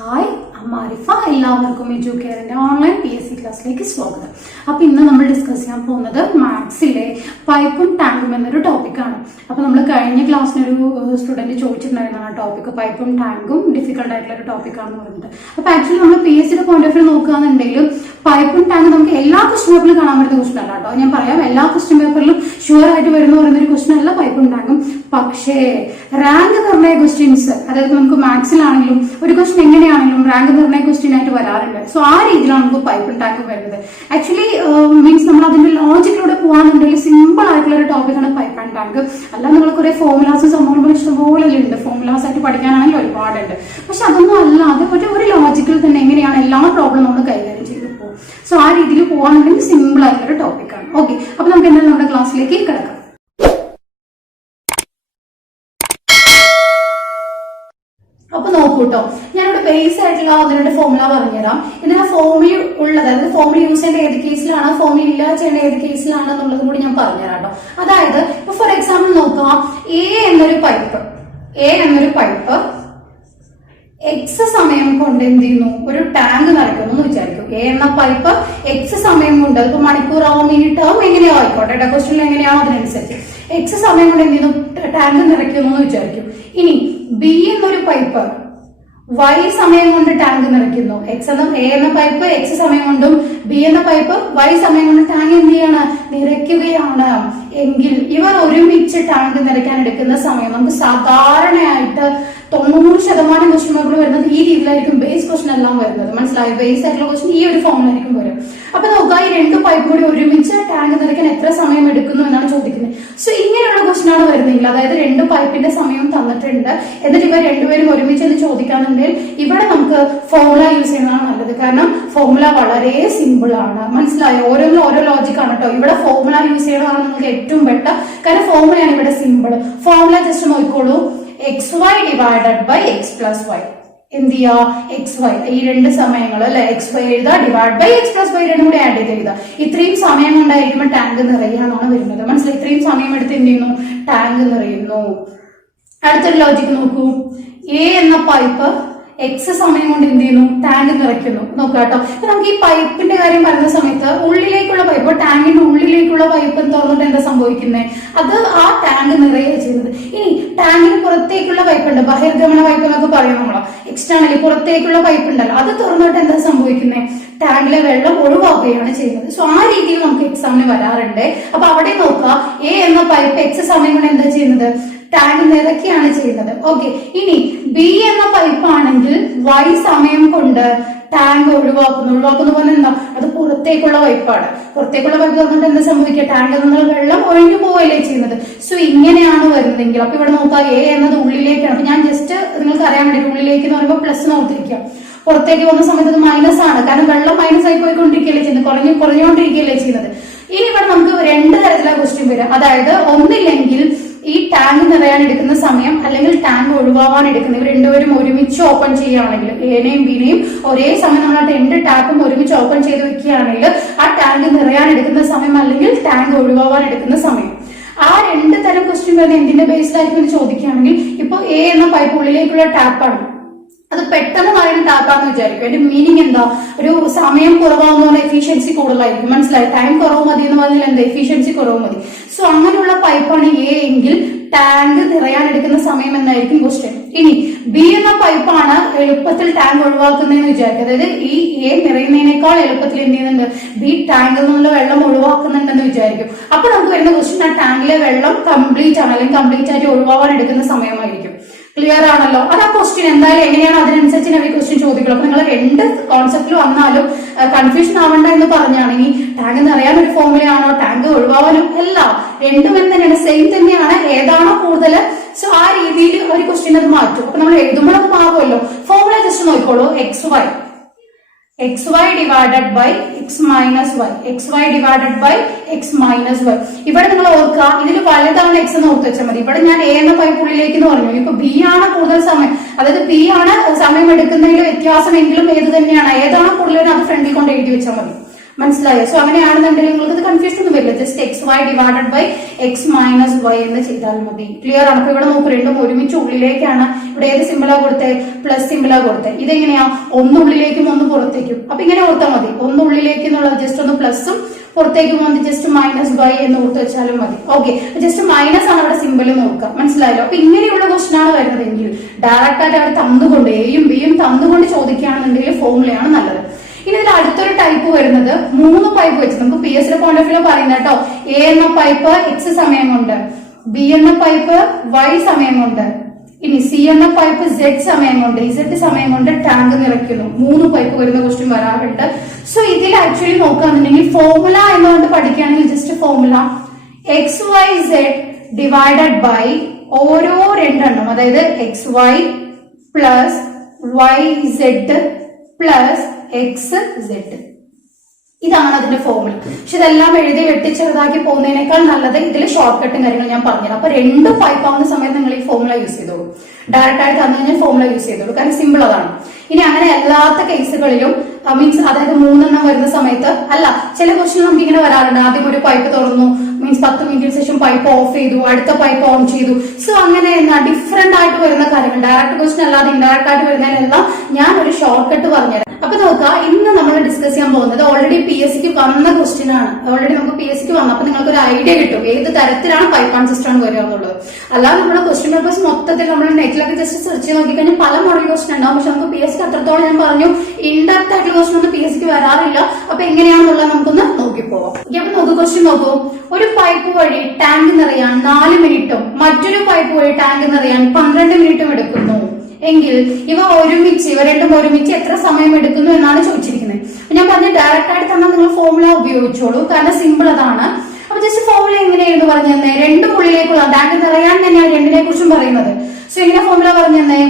Hi, അമ്മാരിഫ. എല്ലാവർക്കും എഡ്യൂക്കെയറിന്റെ online PSC ക്ലാസ്സിലേക്ക് സ്വാഗതം. അപ്പൊ ഇന്ന് നമ്മൾ ഡിസ്കസ് ചെയ്യാൻ പോകുന്നത് മാത്സിലെ പൈപ്പും ടാങ്കും എന്നൊരു ടോപ്പിക്കാണ്. അപ്പൊ നമ്മൾ കഴിഞ്ഞ ക്ലാസ്സിനൊരു സ്റ്റുഡന്റ് ചോദിച്ചിട്ടുണ്ടായിരുന്നു ആ ടോപ്പിക് പൈപ്പും ടാങ്കും ഡിഫിക്കൽട്ട് ആയിട്ടുള്ള ഒരു ടോപ്പിക്കാണെന്ന് പറഞ്ഞിട്ട്. അപ്പൊ ആക്ച്വലി നമ്മൾ PSCയുടെ പോയിന്റ് ഓഫ് വ്യൂ നോക്കുകയാണെന്നുണ്ടെങ്കിൽ പൈപ്പും ടാങ്കും നമുക്ക് എല്ലാ ക്വസ്റ്റ്യൻ പേപ്പറിലും കാണാൻ പറ്റുന്ന ക്വസ്റ്റൻ അല്ല കേട്ടോ. ഞാൻ പറയാം, എല്ലാ ക്വസ്റ്റ്യൻ പേപ്പറിലും ഷുവർ ആയിട്ട് വരുന്ന പറയുന്ന ഒരു ക്വസ്റ്റൻ അല്ല പൈപ്പും ടാങ്കും. പക്ഷേ റാങ്ക് നിർണയ ക്വസ്റ്റ്യൻസ്, അതായത് നമുക്ക് മാത്സിലാണെങ്കിലും ഒരു ക്വസ്റ്റൻ എങ്ങനെയാണെങ്കിലും റാങ്ക് നിർണയ ക്വസ്റ്റ്യൻ ആയിട്ട് വരാറുണ്ട്. സോ ആ രീതിയിലാണ് നമുക്ക് പൈപ്പും ടാങ്കും വരുന്നത്. ആക്ച്വലി മീൻസ് നമ്മൾ അതിന്റെ ലോജിക്കിലൂടെ പോകാന്നുണ്ടെങ്കിൽ സിമ്പിൾ ആയിട്ടുള്ള ഒരു ടോപ്പിക്കാണ് പൈപ്പ് ആൻഡ് ടാങ്ക്. അല്ല നമ്മൾ കുറെ ഫോർമുലാസും സംഭവങ്ങളും ഇഷ്ടംപോലെ ഉണ്ട്, ഫോർമുലാസ് ആയിട്ട് പഠിക്കാനാണെങ്കിൽ ഒരുപാടുണ്ട്. പക്ഷെ അതൊന്നും അല്ല, അത് ഒരു ലോജിക്കിൽ തന്നെ എങ്ങനെയാണ് എല്ലാ പ്രോബ്ലം നമ്മൾ കൈകാര്യം ചെയ്ത് പോകും. സോ ആ രീതിയിൽ പോകാന്നുണ്ടെങ്കിൽ സിമ്പിൾ ആയിട്ടുള്ള ഒരു ടോപ്പിക്കാണ്. ഓക്കെ, അപ്പൊ നമുക്ക് എന്തായാലും നമ്മുടെ ക്ലാസ്സിലേക്ക് കിടക്കാം. അപ്പൊ നോക്കൂട്ടോ, ഞാനിവിടെ ബേസ് ആയിട്ടുള്ള അതിന്റെ ഫോർമുല പറഞ്ഞുതരാം. ഇതിന്റെ ഫോർമുല ഉള്ളത്, അതായത് ഫോർമുല യൂസ് ചെയ്യേണ്ട ഏത് കേസിലാണ്, ഫോർമുല ഇല്ലാതെ ചെയ്യേണ്ട ഏത് കേസിലാണ് എന്നുള്ളതും കൂടി ഞാൻ പറഞ്ഞുതരാം കേട്ടോ. അതായത് ഇപ്പൊ ഫോർ എക്സാമ്പിൾ നോക്കാം, എ എന്നൊരു പൈപ്പ് എക്സ് സമയം കൊണ്ട് എന്ത് ചെയ്യുന്നു, ഒരു ടാങ്ക് നിറയ്ക്കുന്നു എന്ന് വിചാരിക്കും. എ എന്ന പൈപ്പ് എക്സ് സമയം കൊണ്ട്, അതിപ്പോ മണിക്കൂറാവും മിനിറ്റ് ആവും എങ്ങനെയോ ആയിക്കോട്ടെ, ക്വസ്റ്റ്യനിൽ എങ്ങനെയാണോ അതിനനുസരിച്ച് എക്സ് സമയം കൊണ്ട് എന്ത് ചെയ്യുന്നു, ടാങ്ക് നിറയ്ക്കുന്നു എന്ന് വിചാരിക്കും. ഇനി ബി എന്നൊരു പൈപ്പ് വൈ സമയം കൊണ്ട് ടാങ്ക് നിറയ്ക്കുന്നു. എ എന്ന പൈപ്പ് എക്സ് സമയം കൊണ്ടും ബി എന്ന പൈപ്പ് വൈ സമയം കൊണ്ട് ടാങ്ക് എന്ത് ചെയ്യാണ്, നിറയ്ക്കുകയാണ് എങ്കിൽ ഇവർ ഒരുമിച്ച് ടാങ്ക് നിറയ്ക്കാൻ എടുക്കുന്ന സമയം നമുക്ക് സാധാരണയായിട്ട് 90% ക്വസ്റ്റ്യൻ പേപ്പർ വരുന്നത് ഈ രീതിയിലായിരിക്കും. ബേസ് ക്വസ്റ്റ്യൻ എല്ലാം വരുന്നത് മനസ്സിലായി, ബേസ് ആയിട്ടുള്ള ക്വസ്റ്റ്യൻ ഈ ഒരു ഫോമിലായിരിക്കും വരും. അപ്പൊ നോക്കുക, ഈ രണ്ട് പൈപ്പ് കൂടി ഒരുമിച്ച് ടാങ്ക് നിറയ്ക്കാൻ എത്ര സമയം എടുക്കുന്നു എന്നാണ് ചോദിക്കുന്നത്. സോ ഇങ്ങനെയുള്ള ക്വസ്റ്റ്യൻ ആണ് വരുന്നെങ്കിൽ, അതായത് രണ്ട് പൈപ്പിന്റെ സമയം തന്നിട്ടുണ്ട്, എന്നിട്ട് ഇവർ രണ്ടുപേരും ഒരുമിച്ച് എന്ന് ചോദിക്കാന്നുണ്ടെങ്കിൽ ഇവിടെ നമുക്ക് ഫോർമുല യൂസ് ചെയ്യുന്നതാണ് നല്ലത്. കാരണം ഫോർമുല വളരെ സിമ്പിൾ ആണ്, മനസ്സിലായോ? ഓരോന്നും ഓരോ ലോജിക് ആണ് കേട്ടോ. ഇവിടെ ഫോർമുല യൂസ് ചെയ്യണതാണ് നിങ്ങൾക്ക് ഏറ്റവും ബെറ്റർ, കാരണം ഫോർമുലയാണ് ഇവിടെ സിമ്പിൾ. ഫോർമുല ജസ്റ്റ് നോക്കിക്കോളൂ, xy divided by x plus y. എന്ത് ചെയ്യാ, xy ഈ രണ്ട് സമയങ്ങൾ അല്ലെ, xy എഴുതാ divide by x plus y രണ്ടും കൂടി ആഡ് ചെയ്ത് എഴുതാം. ഇത്രയും സമയം കൊണ്ടായിരിക്കുമ്പോൾ ടാങ്ക് നിറയാന്നാണ് വരുന്നത്, മനസ്സിലായി? ഇത്രയും സമയം എടുത്ത് എന്ത് ചെയ്യുന്നു, ടാങ്ക് നിറയുന്നു. അടുത്തൊരു ലോജിക്ക് നോക്കൂ, എ എന്ന പൈപ്പ് എക്സ് സമയം കൊണ്ട് എന്ത് ചെയ്യുന്നു, ടാങ്ക് നിറയ്ക്കുന്നു. നോക്കാട്ടോ, ഇപ്പൊ നമുക്ക് ഈ പൈപ്പിന്റെ കാര്യം പറയുന്ന സമയത്ത് ഉള്ളിലേക്കുള്ള പൈപ്പ്, ടാങ്കിന്റെ ഉള്ളിലേക്കുള്ള പൈപ്പ് തുറന്നിട്ട് എന്താ സംഭവിക്കുന്നത്, അത് ആ ടാങ്ക് നിറയുക ചെയ്യുന്നത്. ഇനി ടാങ്കിന് പുറത്തേക്കുള്ള പൈപ്പ് ഉണ്ട്, ബഹിർഗമന പൈപ്പ് എന്നൊക്കെ പറയും നമ്മൾ, എക്സ്റ്റേണലി പുറത്തേക്കുള്ള പൈപ്പ് ഉണ്ടല്ലോ, അത് തുറന്നിട്ട് എന്താ സംഭവിക്കുന്നത്, ടാങ്കിലെ വെള്ളം ഒഴിവാക്കുകയാണ് ചെയ്യുന്നത്. സോ ആ രീതിയിൽ നമുക്ക് എക്സാമിന് വരാറുണ്ട്. അപ്പൊ അവിടെ നോക്കുക, എ എന്ന പൈപ്പ് എക്സ് സമയം കൊണ്ട് എന്താ ചെയ്യുന്നത്, ടാങ്ക് നിറയ്ക്കുകയാണ് ചെയ്യുന്നത്. ഓക്കെ, ഇനി ബി എന്ന പൈപ്പ് ആണെങ്കിൽ വൈ സമയം കൊണ്ട് ടാങ്ക് ഒഴിവാക്കുന്ന പോലെ എന്താ, അത് പുറത്തേക്കുള്ള പൈപ്പാണ്. പുറത്തേക്കുള്ള പൈപ്പ് തുറന്നിട്ട് എന്താ സംഭവിക്കുക, ടാങ്കിൽ നിന്നുള്ള വെള്ളം ഒഴിഞ്ഞു പോവുകയല്ലേ ചെയ്യുന്നത്. സോ ഇങ്ങനെയാണ് വരുന്നതെങ്കിൽ, അപ്പൊ ഇവിടെ നോക്കാം, എ എന്നത് ഉള്ളിലേക്കാണ്. അപ്പൊ ഞാൻ ജസ്റ്റ് നിങ്ങൾക്ക് അറിയാൻ വേണ്ടി ഉള്ളിലേക്ക് എന്ന് പറയുമ്പോൾ പ്ലസ് നോർത്തിരിക്കാം, പുറത്തേക്ക് പോകുന്ന സമയത്ത് അത് മൈനസ് ആണ്, കാരണം വെള്ളം മൈനസ് ആയി പോയിക്കൊണ്ടിരിക്കുകയല്ലേ ചെയ്യുന്നത്, കുറഞ്ഞുകൊണ്ടിരിക്കുകയല്ലേ ചെയ്യുന്നത്. ഇനി ഇവിടെ നമുക്ക് രണ്ട് തരത്തിലുള്ള ക്വസ്റ്റ്യൻ വരും, അതായത് ഒന്നില്ലെങ്കിൽ ഈ ടാങ്ക് നിറയാൻ എടുക്കുന്ന സമയം അല്ലെങ്കിൽ ടാങ്ക് ഒഴിവാകാൻ എടുക്കുന്ന, ഇവർ രണ്ടുപേരും ഒരുമിച്ച് ഓപ്പൺ ചെയ്യുകയാണെങ്കിൽ, എനെയും ബിനെയും ഒരേ സമയം നമ്മൾ രണ്ട് ടാപ്പും ഒരുമിച്ച് ഓപ്പൺ ചെയ്ത് വെക്കുകയാണെങ്കിൽ ആ ടാങ്ക് നിറയാൻ എടുക്കുന്ന സമയം അല്ലെങ്കിൽ ടാങ്ക് ഒഴിവാകാൻ എടുക്കുന്ന സമയം. ആ രണ്ട് തരം ക്വസ്റ്റ്യൻ വരുന്നത് എന്തിന്റെ ബേസിലായിരിക്കും എന്ന് ചോദിക്കുകയാണെങ്കിൽ, ഇപ്പൊ എ എന്ന പൈപ്പ് ഉള്ളിലേക്കുള്ള ടാപ്പാണ്, അത് പെട്ടെന്ന് പറയുന്ന ടാപ്പാന്ന് വിചാരിക്കും. അതിന്റെ മീനിങ് എന്താ, ഒരു സമയം കുറവാന്ന് പറഞ്ഞാൽ എഫിഷ്യൻസി കൂടുതലായിരിക്കും, മനസ്സിലായി? ടൈം കുറവ് മതി എന്ന് പറഞ്ഞാൽ എന്താ, എഫിഷ്യൻസി കുറവ് മതി. സോ അങ്ങനെയുള്ള പൈപ്പാണ് എ എങ്കിൽ ടാങ്ക് നിറയാൻ എടുക്കുന്ന സമയം എന്നായിരിക്കും ക്വസ്റ്റ്യൻ. ഇനി ബി എന്ന പൈപ്പാണ് എളുപ്പത്തിൽ ടാങ്ക് ഒഴിവാക്കുന്നതെന്ന് വിചാരിക്കും, അതായത് ഈ എ നിറയുന്നതിനേക്കാൾ എളുപ്പത്തിൽ എന്ത് ചെയ്യുന്നുണ്ട്, ബി ടാങ്കിൽ നിന്നുള്ള വെള്ളം ഒഴിവാക്കുന്നുണ്ടെന്ന് വിചാരിക്കും. അപ്പൊ നമുക്ക് വരുന്ന ക്വസ്റ്റ്യൻ ആ ടാങ്കിലെ വെള്ളം കംപ്ലീറ്റ് ആണ് അല്ലെങ്കിൽ കംപ്ലീറ്റ് ആയിട്ട് ഒഴിവാക്കാൻ എടുക്കുന്ന സമയമായിരിക്കും. ക്ലിയർ ആണല്ലോ? അത് ആ ക്വസ്റ്റ്യൻ എന്തായാലും എങ്ങനെയാണ് അതിനനുസരിച്ച് ഞാൻ ഈ ക്വസ്റ്റ്യൻ ചോദിക്കുള്ളൂ. അപ്പൊ നിങ്ങൾ രണ്ട് കോൺസെപ്റ്റിൽ വന്നാലും കൺഫ്യൂഷൻ ആവണ്ട എന്ന് പറഞ്ഞാണ്. ഇനി ടാങ്ക് നിറയാൻ ഒരു ഫോർമുലയാണോ, ടാങ്ക് ഒഴിവാകാനും അല്ല, രണ്ടും തന്നെയാണ്, സെയിം തന്നെയാണ്, ഏതാണോ കൂടുതൽ. സോ ആ രീതിയിൽ ഒരു ക്വസ്റ്റ്യൻ അത് മാറ്റും. അപ്പൊ നമ്മൾ എഴുതുമ്പോൾ അത് മാറുമല്ലോ. ഫോർമുല ജസ്റ്റ് നോക്കിക്കോളൂ, xy divided by x minus y, xy divided by x minus y. ഇവിടെ നിങ്ങൾ ഓർക്കുക, ഇതിൽ വലുതാണ് എക്സ് എന്ന് ഓർത്ത് വെച്ചാൽ മതി. ഇവിടെ ഞാൻ എ എന്ന പൈപ്പ് ഉള്ളിലേക്ക് എന്ന് പറഞ്ഞു, ഇപ്പൊ ബി ആണ് കൂടുതൽ സമയം, അതായത് ബി ആണ് സമയം എടുക്കുന്നതിൽ വ്യത്യാസമെങ്കിലും ഏത് തന്നെയാണ്, ഏതാണോ കൂടുതൽ അത് ഫ്രണ്ടിൽ കൊണ്ട് എഴുതി വെച്ചാൽ മതി. മനസ്സിലായോ? സോ അങ്ങനെയാണെന്നുണ്ടെങ്കിൽ നിങ്ങൾക്ക് ഇത് കൺഫ്യൂഷൻ ഒന്നും വരില്ല. Just x y divided by x minus y എന്ന് ചെയ്താൽ മതി. ക്ലിയർ ആണ്? അപ്പൊ ഇവിടെ നോക്കൂ, രണ്ടും ഒരുമിച്ച് ഉള്ളിലേക്കാണ്. ഇവിടെ ഏത് സിമ്പിളാ കൊടുത്തേ? പ്ലസ് സിമ്പിളാ കൊടുത്തേ. ഇതെങ്ങനെയാ? ഒന്ന് ഉള്ളിലേക്കും ഒന്ന് പുറത്തേക്കും. അപ്പൊ ഇങ്ങനെ ഓർത്താൽ മതി. ഒന്ന് ഉള്ളിലേക്ക് എന്നുള്ളത് ജസ്റ്റ് ഒന്ന് പ്ലസും പുറത്തേക്ക് പോകുന്നത് ജസ്റ്റ് മൈനസ് വൈ എന്ന് ഓർത്ത് വെച്ചാലും മതി. ഓക്കെ, ജസ്റ്റ് മൈനസ് ആണ് അവിടെ സിമ്പിൾ നോക്കുക. മനസ്സിലായല്ലോ? അപ്പൊ ഇങ്ങനെയുള്ള ക്വസ്റ്റൻ ആണ് വരുന്നതെങ്കിൽ ഡയറക്റ്റ് ആയിട്ട് അവർ തന്നുകൊണ്ട് എയും ബിയും തന്നുകൊണ്ട് ചോദിക്കുകയാണെന്നുണ്ടെങ്കിൽ ഫോർമുലയാണ് നല്ലത്. ഇനി ഇതിൽ അടുത്തൊരു ടൈപ്പ് വരുന്നത് 3 പൈപ്പ് വെച്ച് നമുക്ക് P S point of view പറയുന്നത് കേട്ടോ. എ എന്ന പൈപ്പ് എക്സ് സമയം കൊണ്ട്, ബി എന്ന പൈപ്പ് വൈ സമയം കൊണ്ട്, ഇനി സി എന്ന പൈപ്പ് സെഡ് സമയം കൊണ്ട്, ഇസെഡ് സമയം കൊണ്ട് ടാങ്ക് നിറയ്ക്കുന്നു. 3 പൈപ്പ് വരുന്ന ക്വസ്റ്റ്യൻ വരാറുണ്ട്. സോ ഇതിൽ ആക്ച്വലി നോക്കുകയാണെന്നുണ്ടെങ്കിൽ ഫോർമുല എന്നുകൊണ്ട് പഠിക്കുകയാണെങ്കിൽ just formula x y z divided by ഓരോ രണ്ടെണ്ണം, അതായത് x y plus y z plus x z. ഇതാണ് അതിന്റെ ഫോർമുല. പക്ഷെ ഇതെല്ലാം എഴുതി വെട്ടിച്ചെറുതാക്കി പോകുന്നതിനേക്കാൾ നല്ലത് ഇതിൽ ഷോർട്ട് കട്ടും കാര്യങ്ങൾ ഞാൻ പറഞ്ഞുതരാം. അപ്പൊ 2 പൈപ്പ് ആവുന്ന സമയത്ത് നിങ്ങൾ ഈ ഫോർമുല യൂസ് ചെയ്തോളൂ. ഡയറക്റ്റ് ആയിട്ട് തന്നു കഴിഞ്ഞാൽ ഫോർമുല യൂസ് ചെയ്തോളൂ. കാരണം സിമ്പിൾ അതാണ്. ഇനി അങ്ങനെ അല്ലാത്ത കേസുകളിലും മീൻസ് അതായത് 3 വരുന്ന സമയത്ത് അല്ല, ചില ക്വസ്റ്റ്യൻ നമുക്ക് ഇങ്ങനെ വരാറുണ്ട്. ആദ്യം ഒരു പൈപ്പ് തുറന്നു, മീൻസ് 10 മിനിറ്റിന് ശേഷം പൈപ്പ് ഓഫ് ചെയ്തു, അടുത്ത പൈപ്പ് ഓൺ ചെയ്തു. സോ അങ്ങനെ ഡിഫറെന്റ് ആയിട്ട് വരുന്ന കാര്യങ്ങൾ, ഡയറക്റ്റ് ക്വസ്റ്റ്യൻ അല്ലാതെ ഇൻഡയറക്റ്റ് ആയിട്ട് വരുന്നതിനെല്ലാം ഞാൻ ഒരു ഷോർട്ട് കട്ട് പറഞ്ഞുതരാം. അപ്പൊ നോക്കുക, ഇന്ന് നമ്മൾ ഡിസ്കസ് ചെയ്യാൻ പോകുന്നത് ഓൾറെഡി പി എസ് സിക്ക് വന്ന ക്വസ്റ്റ്യൻ ആണ്. ഓൾറെഡി നമുക്ക് പി എസ് സിക്ക് വന്ന, അപ്പൊ നിങ്ങൾക്ക് ഒരു ഐഡിയ കിട്ടും ഏത് തരത്തിലാണ് പൈപ്പ് ആൻഡ് സിസ്റ്റം വരിക എന്നുള്ളത്. അല്ലാതെ നമ്മുടെ ക്വസ്റ്റ്യൻ പേപ്പേഴ്സ് മൊത്തത്തിൽ നമ്മൾ നെറ്റിലൊക്കെ ജസ്റ്റ് സെർച്ച് ചെയ്ത് നോക്കിക്കഴിഞ്ഞാൽ പല മോഡൽ ക്വസ്റ്റ്യൻ ഉണ്ടാവും. പക്ഷെ നമുക്ക് പി എസ് സിക്ക് അത്രത്തോളം ഞാൻ പറഞ്ഞു ഇൻഡെപ്ത് ആയിട്ടുള്ള ക്വസ്റ്റ്യൻ ഒന്നും പി എസ് സിക്ക് വരാറില്ല. അപ്പൊ എങ്ങനെയാണെന്നുള്ളത് നമുക്കൊന്ന് നോക്കിപ്പോവാം. അപ്പൊ നോക്കൂ, ക്വസ്റ്റ്യൻ നോക്കൂ. ഒരു പൈപ്പ് വഴി ടാങ്ക് നിറയാൻ 4 മിനിറ്റും മറ്റൊരു പൈപ്പ് വഴി ടാങ്ക് നിറയാൻ 12 മിനിറ്റും എടുക്കുന്നു എങ്കിൽ ഇവ രണ്ടും ഒരുമിച്ച് എത്ര സമയം എടുക്കുന്നു എന്നാണ് ചോദിച്ചിരിക്കുന്നത്. ഞാൻ പറഞ്ഞ ഡയറക്റ്റ് ആയിട്ട് തന്നെ നിങ്ങൾ ഫോർമുല ഉപയോഗിച്ചോളൂ, കാരണം സിമ്പിൾ അതാണ്. അപ്പൊ ജസ്റ്റ് ഫോർമുല എങ്ങനെയായിരുന്നു പറഞ്ഞു തന്നെ? 2 ഉള്ളിലേക്കുള്ള ടാങ്ക് നിറയാൻ തന്നെയാണ് 2നെ കുറിച്ചും പറയുന്നത്. സോ ഇങ്ങനെ ഫോർമുല പറഞ്ഞു തന്നെ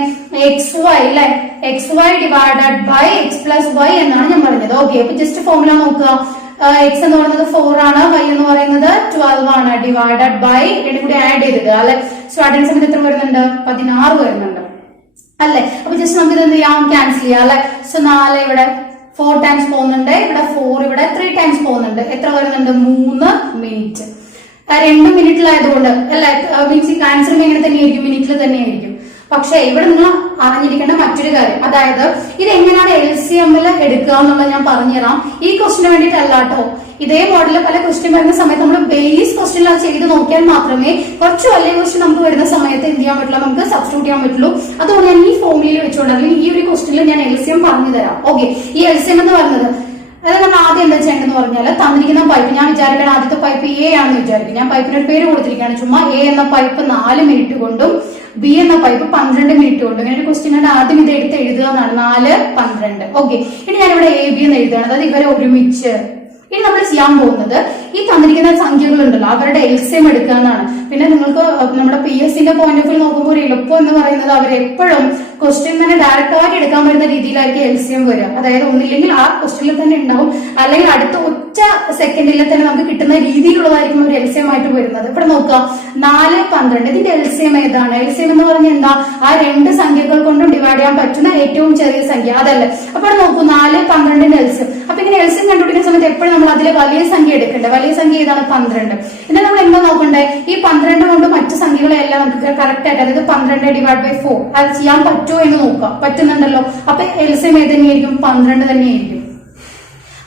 എക്സ് വൈ അല്ലെ, x y divided by x plus y എന്നാണ് ഞാൻ പറഞ്ഞത്. ഓക്കെ, അപ്പൊ ജസ്റ്റ് ഫോർമുല നോക്കുക. എക്സ് എന്ന് പറയുന്നത് 4 ആണ്, വൈ എന്ന് പറയുന്നത് 12 ആണ്, ഡിവൈഡഡ് ബൈ 2 കൂടി ആഡ് ചെയ്തിട്ട് അല്ലെ. സോ ആഡ് സമയത്ത് എത്ര വരുന്നുണ്ട്? 16 വരുന്നുണ്ട് അല്ലെ. അപ്പൊ ജസ്റ്റ് നമുക്ക് ഇത് എന്ത് ചെയ്യാം? ക്യാൻസൽ ചെയ്യാം അല്ലെ. സോ 4 ഇവിടെ 4 ടൈംസ് പോകുന്നുണ്ട്, ഇവിടെ 4 ഇവിടെ 3 ടൈംസ് പോകുന്നുണ്ട്. എത്ര വരുന്നുണ്ട്? 3 മിനിറ്റ്. 2 മിനിറ്റിലായതുകൊണ്ട് അല്ലെ, മീൻസ് ക്യാൻസൽ എങ്ങനെ തന്നെയായിരിക്കും? മിനിറ്റിൽ തന്നെയായിരിക്കും. പക്ഷെ ഇവിടെ നിങ്ങൾ അറിഞ്ഞിരിക്കേണ്ട മറ്റൊരു കാര്യം, അതായത് ഇത് എങ്ങനെയാണ് LCM എടുക്കുക എന്നുള്ളത് ഞാൻ പറഞ്ഞുതരാം. ഈ ക്വസ്റ്റിന് വേണ്ടിയിട്ടല്ല കേട്ടോ. ഇതേ മോഡലിൽ പല ക്വസ്റ്റ്യൻ വരുന്ന സമയത്ത് നമ്മൾ ബേസ് ക്വസ്റ്റ്യൻ ചെയ്ത് നോക്കിയാൽ മാത്രമേ കുറച്ച് വലിയ ക്വസ്റ്റ്യൻ നമുക്ക് വരുന്ന സമയത്ത് എന്ത് ചെയ്യാൻ പറ്റില്ല, നമുക്ക് സബ്സ്റ്റിറ്റ്യൂട്ട് ചെയ്യാൻ പറ്റുള്ളൂ. അതുകൊണ്ട് ഞാൻ ഈ ഫോർമുലയിൽ വെച്ചുകൊണ്ട് അല്ലെങ്കിൽ ഈ ഒരു ക്വസ്റ്റ്യനിൽ ഞാൻ LCM പറഞ്ഞു തരാം. ഓക്കെ, ഈ LCM എന്ന് പറയുന്നത് അതായത് നമ്മൾ ആദ്യം എന്താ ചെയ്യേണ്ടതെന്ന് പറഞ്ഞാൽ തന്നിരിക്കുന്ന പൈപ്പ്, ഞാൻ വിചാരിക്കണം ആദ്യത്തെ പൈപ്പ് എ ആണെന്ന് വിചാരിക്കും. ഞാൻ പൈപ്പിന് ഒരു പേര് കൊടുത്തിരിക്കുകയാണ്. ചുമ്മാ എ എന്ന പൈപ്പ് 4 മിനിറ്റ് കൊണ്ടും ബി എന്ന പൈപ്പ് 12 മിനിറ്റ് കൊണ്ടും. ഇങ്ങനെ ഒരു ക്വസ്റ്റ്യൻ ആദ്യം ഇത് എടുത്ത് എഴുതുക എന്നാണ്. 4, 12. ഓക്കെ, ഇനി ഞാനിവിടെ എ ബി എന്ന് എഴുതുകയാണ്. അതായത് ഇവരെ ഒരുമിച്ച്. ഇനി നമ്മൾ ചെയ്യാൻ പോകുന്നത് ഈ തന്നിരിക്കുന്ന സംഖ്യകൾ ഉണ്ടല്ലോ അവരുടെ LCM എടുക്കുക എന്നാണ്. പിന്നെ നിങ്ങൾക്ക് നമ്മുടെ പി എസ് സിന്റെ പോയിന്റ് ഓഫ് വ്യൂ നോക്കുമ്പോൾ ഒരു എളുപ്പം എന്ന് പറയുന്നത് അവരെപ്പോഴും ക്വസ്റ്റ്യൻ തന്നെ ഡയറക്റ്റ് ആയിട്ട് എടുക്കാൻ പറ്റുന്ന രീതിയിലായിരിക്കും LCM വരിക. അതായത് ഒന്നില്ലെങ്കിൽ ആ ക്വസ്റ്റ്യനിൽ തന്നെ ഉണ്ടാവും, അല്ലെങ്കിൽ അടുത്ത ഒറ്റ സെക്കൻഡിൽ തന്നെ നമുക്ക് കിട്ടുന്ന രീതിയിലുള്ളതായിരിക്കും ഒരു LCM ആയിട്ട് വരുന്നത്. ഇവിടെ നോക്കുക, 4, 12. ഇതിന്റെ LCM ഏതാണ്? LCM എന്ന് പറഞ്ഞാൽ എന്താ? ആ 2 സംഖ്യകൾ കൊണ്ടും ഡിവൈഡ് ചെയ്യാൻ പറ്റുന്ന ഏറ്റവും ചെറിയ സംഖ്യ അതല്ലേ. അപ്പൊ ഇവിടെ നോക്കൂ, 4, 12ന്റെ LCM. അപ്പൊ ഇങ്ങനെ LCM കണ്ടുപിടിക്കുന്ന സമയത്ത് എപ്പോഴും നമ്മൾ അതിലെ വലിയ സംഖ്യ എടുക്കണ്ടേ? വലിയ സംഖ്യ ഏതാണ്? 12. എന്നിട്ട് നമ്മൾ എന്താ നോക്കണ്ടേ? ഈ 12 കൊണ്ട് മറ്റു സംഖ്യകളെല്ലാം നമുക്ക് കറക്റ്റ് ആയിട്ട്, അതായത് 12 ഡിവൈഡ് ബൈ 4 അത് ചെയ്യാൻ പറ്റുമോ എന്ന് നോക്കാം. പറ്റുന്നുണ്ടല്ലോ. അപ്പൊ LCM ഏത് തന്നെയായിരിക്കും? 12 തന്നെയായിരിക്കും.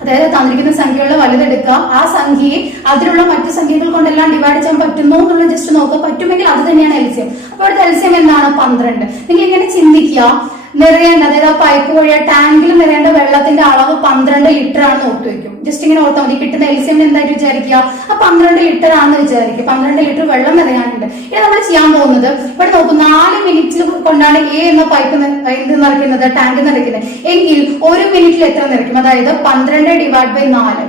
അതായത് തന്നിരിക്കുന്ന സംഖ്യകളുടെ വലുതെടുക്കുക, ആ സംഖ്യയെ അതിലുള്ള മറ്റു സംഖ്യകൾ കൊണ്ടെല്ലാം ഡിവൈഡ് ചെയ്യാൻ പറ്റുന്നോ എന്നുള്ളത് ജസ്റ്റ് നോക്കുക. പറ്റുമെങ്കിൽ അത് തന്നെയാണ് LCM. അപ്പൊ അവിടുത്തെ LCM എന്താണ്? 12. നിങ്ങൾ ഇങ്ങനെ ചിന്തിക്കുക, നിറയേണ്ട, അതായത് ആ പൈപ്പ് വഴി ടാങ്കിൽ നിറയേണ്ട വെള്ളത്തിന്റെ അളവ് 12 ലിറ്റർ ആണെന്ന് ഓർത്തു വെക്കും. ജസ്റ്റ് ഇങ്ങനെ ഓർത്താൽ മതി. കിട്ടുന്ന LCM എന്തായിട്ട് വിചാരിക്കുക? ആ 12 ലിറ്റർ ആണെന്ന് വിചാരിക്കുക. 12 ലിറ്റർ വെള്ളം നിറയാനുണ്ട്. ഇത് നമ്മൾ ചെയ്യാൻ പോകുന്നത്, ഇവിടെ നോക്കും, 4 മിനിറ്റിൽ കൊണ്ടാണ് എ എന്ന പൈപ്പ് നിറയ്ക്കുന്നത്, ടാങ്ക് നിറയ്ക്കുന്നത് എങ്കിൽ 1 മിനിറ്റിൽ എത്ര നിറയ്ക്കും? അതായത് 12 ഡിവൈഡ് ബൈ 4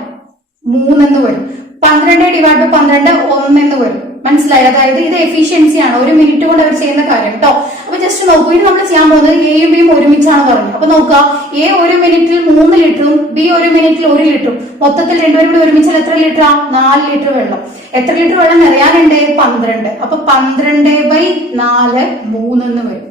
3 എന്ന് വരും. 12 ഡിവൈഡ് ബൈ 12 1 എന്ന് വരും. മനസ്സിലായി? അതായത് ഇത് എഫിഷ്യൻസിയാണ്, 1 മിനിറ്റ് കൊണ്ട് അവർ ചെയ്യുന്ന കാര്യം കേട്ടോ. അപ്പൊ ജസ്റ്റ് നോക്കൂ, ഇനി നമ്മൾ ചെയ്യാൻ പോകുന്നത് എയും ബിയും ഒരുമിച്ചാണ് പറഞ്ഞത്. അപ്പൊ നോക്കുക, എ 1 മിനിറ്റിൽ 3 ലിറ്ററും ബി 1 മിനിറ്റിൽ 1 ലിറ്ററും, മൊത്തത്തിൽ രണ്ടുപേരും കൂടി ഒരുമിച്ചാൽ എത്ര ലിറ്ററാ? 4 ലിറ്റർ വെള്ളം. എത്ര ലിറ്റർ വെള്ളം നിറയാനുണ്ട്? 12. അപ്പൊ 12 ബൈ 4 3 എന്ന് വരും.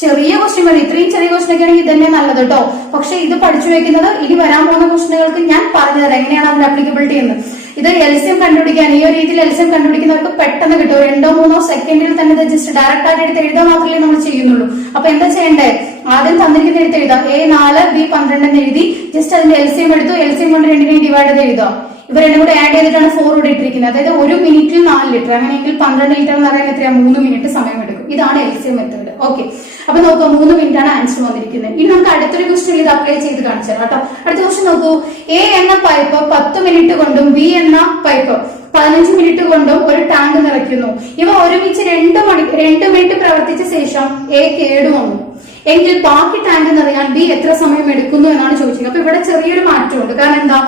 ചെറിയ ക്വസ്റ്റ്യൻ മതി. ഇത്രയും ചെറിയ ക്വസ്റ്റ്യൻ ഒക്കെ ആണെങ്കിൽ ഇതന്നെ നല്ലത് കേട്ടോ. പക്ഷെ ഇത് പഠിച്ചു വെക്കുന്നത് ഇനി വരാൻ പോകുന്ന ക്വസ്റ്റ്യനുകൾക്ക് ഞാൻ പറഞ്ഞുതരാം എങ്ങനെയാണ് അതിന്റെ അപ്ലിക്കബിലിറ്റി എന്ന്. ഇത് എൽസിഎം കണ്ടുപിടിക്കാൻ ഈ ഒരു രീതിയിൽ എൽസിഎം കണ്ടുപിടിക്കുന്നവർക്ക് പെട്ടെന്ന് കിട്ടും. 2-3 സെക്കൻഡിൽ തന്നെ ഇത് ജസ്റ്റ് ഡയറക്റ്റ് ആയിട്ട് എടുത്ത് എഴുതാൻ മാത്രമേ നമ്മൾ ചെയ്യുന്നുള്ളൂ. അപ്പൊ എന്താ ചെയ്യണ്ടേ? ആദ്യം തന്നിരിക്കുന്ന എടുത്ത് എഴുതാം. A4 B12 എന്ന് എഴുതി ജസ്റ്റ് അതിന്റെ എൽസിഎം എടുത്തു. എൽസിഎം കൊണ്ട് 2 ഡിവൈഡ് ചെയ്ത് എഴുതാം. ഇവ രണ്ടും കൂടെ ആഡ് ചെയ്തിട്ടാണ് 4 ഇവിടെ ഇട്ടിരിക്കുന്നത്. അതായത് 1 മിനിറ്റിൽ 4 ലിറ്റർ, അങ്ങനെയെങ്കിൽ 12 ലിറ്റർ എന്ന് പറയുന്നത് എത്രയാ? 3 മിനിറ്റ് സമയം എടുക്കും. ഇതാണ് എൽസിഎം മെത്തേഡ്. ഓക്കെ, അപ്പൊ നോക്കൂ 3 മിനിറ്റ് ആണ് ആൻസർ വന്നിരിക്കുന്നത്. ഇനി നമുക്ക് അടുത്തൊരു ക്വസ്റ്റ്യൻ ഇത് അപ്ലൈ ചെയ്ത് കാണിച്ചു തരാം കേട്ടോ. അടുത്ത ക്വസ്റ്റ്യൻ നോക്കൂ. എ എന്ന പൈപ്പ് 10 മിനിറ്റ് കൊണ്ടും ബി എന്ന പൈപ്പ് 15 മിനിറ്റ് കൊണ്ടും ഒരു ടാങ്ക് നിറയ്ക്കുന്നു. ഇവ ഒരുമിച്ച് 2 മിനിറ്റ് പ്രവർത്തിച്ച ശേഷം എ കേടുവന്നു എങ്കിൽ ബാക്കി ടാങ്ക് നിറയാൻ ബി എത്ര സമയം എടുക്കുന്നു എന്നാണ് ചോദിച്ചത്. അപ്പൊ ഇവിടെ ചെറിയൊരു മാറ്റമുണ്ട്. കാരണം എന്താ?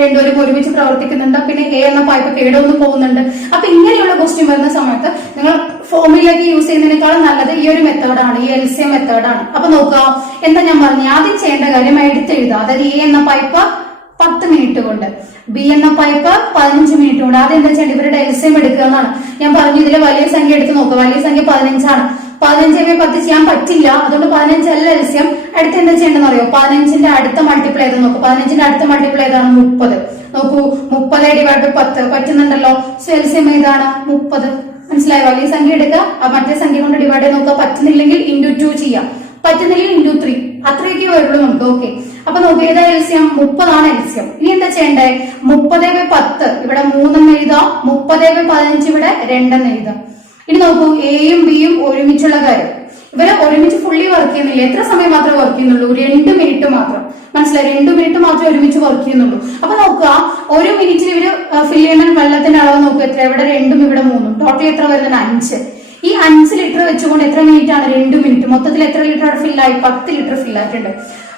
രണ്ടുപേരും ഒരുമിച്ച് പ്രവർത്തിക്കുന്നുണ്ട്, പിന്നെ എ എന്ന പൈപ്പ് കേടൊന്നും പോകുന്നുണ്ട്. അപ്പൊ ഇങ്ങനെയുള്ള ക്വസ്റ്റ്യൻ വരുന്ന സമയത്ത് നിങ്ങൾ ഫോർമുലയ്ക്ക് യൂസ് ചെയ്യുന്നതിനേക്കാളും നല്ലത് ഈ ഒരു മെത്തേഡാണ്, ഈ എൽസിഎം മെത്തേഡാണ്. അപ്പൊ നോക്കാം എന്താ ഞാൻ പറഞ്ഞു. ആദ്യം ചെയ്യേണ്ട കാര്യം എടുത്തെഴുതുക. അതായത് എ എന്ന പൈപ്പ് 10 മിനിറ്റ് കൊണ്ട്, ബി എന്ന പൈപ്പ് 15 മിനിറ്റ് കൊണ്ട്. ആദ്യം എന്താ ചെയ്യേണ്ടത്? ഇവരുടെ എൽസിഎം എടുക്കുക എന്നാണ് ഞാൻ പറഞ്ഞു. ഇതിലെ വലിയ സംഖ്യ എടുത്ത് നോക്കുക. വലിയ സംഖ്യ 15 ആണ്. 15 ചെയ്യാൻ പറ്റില്ല, അതുകൊണ്ട് 15 അല്ല എൽസിഎം. അടുത്ത് എന്താ ചെയ്യേണ്ടതെന്ന് അറിയോ? 15ന്റെ അടുത്ത മൾട്ടിപ്ലൈ ചെയ്ത് നോക്കൂ. 15ന്റെ അടുത്ത മൾട്ടിപ്ലൈ ഏതാണ്? 30. നോക്കൂ, 30 ഡിവൈഡ് 10 പറ്റുന്നുണ്ടല്ലോ. സോ എൽസിഎം ഏതാണ്? 30. മനസ്സിലായോ? വലിയ സംഖ്യ എടുക്കുക, മറ്റേ സംഖ്യ കൊണ്ട് ഡിവൈഡ് ചെയ്ത് നോക്കുക. പറ്റുന്നില്ലെങ്കിൽ × 2 ചെയ്യാം, പറ്റുന്നില്ലെങ്കിൽ × 3. അത്രയൊക്കെ വരുള്ളൂ നമുക്ക്. ഓക്കെ, അപ്പൊ നോക്കുക ഏതാ എൽസിഎം? 30 ആണ് എൽസിഎം. ഇനി എന്താ ചെയ്യണ്ടേ? 30/10 ഇവിടെ 3 എന്ന് എഴുതാം. 30/15 ഇവിടെ 2 എന്ന് എഴുതാം. ഇനി നോക്കൂ, എയും ബിയും ഒരുമിച്ചുള്ള കാര്യം. ഇവരെ ഒരുമിച്ച് ഫുള്ളി വർക്ക് ചെയ്യുന്നില്ല. എത്ര സമയം മാത്രമേ വർക്ക് ചെയ്യുന്നുള്ളൂ? 2 മിനിറ്റ് മാത്രം. മനസ്സിലായി? 2 മിനിറ്റ് മാത്രമേ ഒരുമിച്ച് വർക്ക് ചെയ്യുന്നുള്ളൂ. അപ്പൊ നോക്കുക, 1 മിനിറ്റിൽ ഇവര് ഫിൽ ചെയ്യുന്ന വെള്ളത്തിന്റെ അളവ് നോക്കുക. എത്ര? ഇവിടെ 2ഉം ഇവിടെ 3ഉം. ടോട്ടൽ എത്ര വരുന്നത്? 5. ഈ 5 ലിറ്റർ വെച്ചുകൊണ്ട് എത്ര മിനിറ്റ് ആണ്? 2 മിനിറ്റ്. മൊത്തത്തിൽ എത്ര ലിറ്റർ അവിടെ ഫില്ലായി? 10 ലിറ്റർ ഫില്ലായിട്ടുണ്ട്.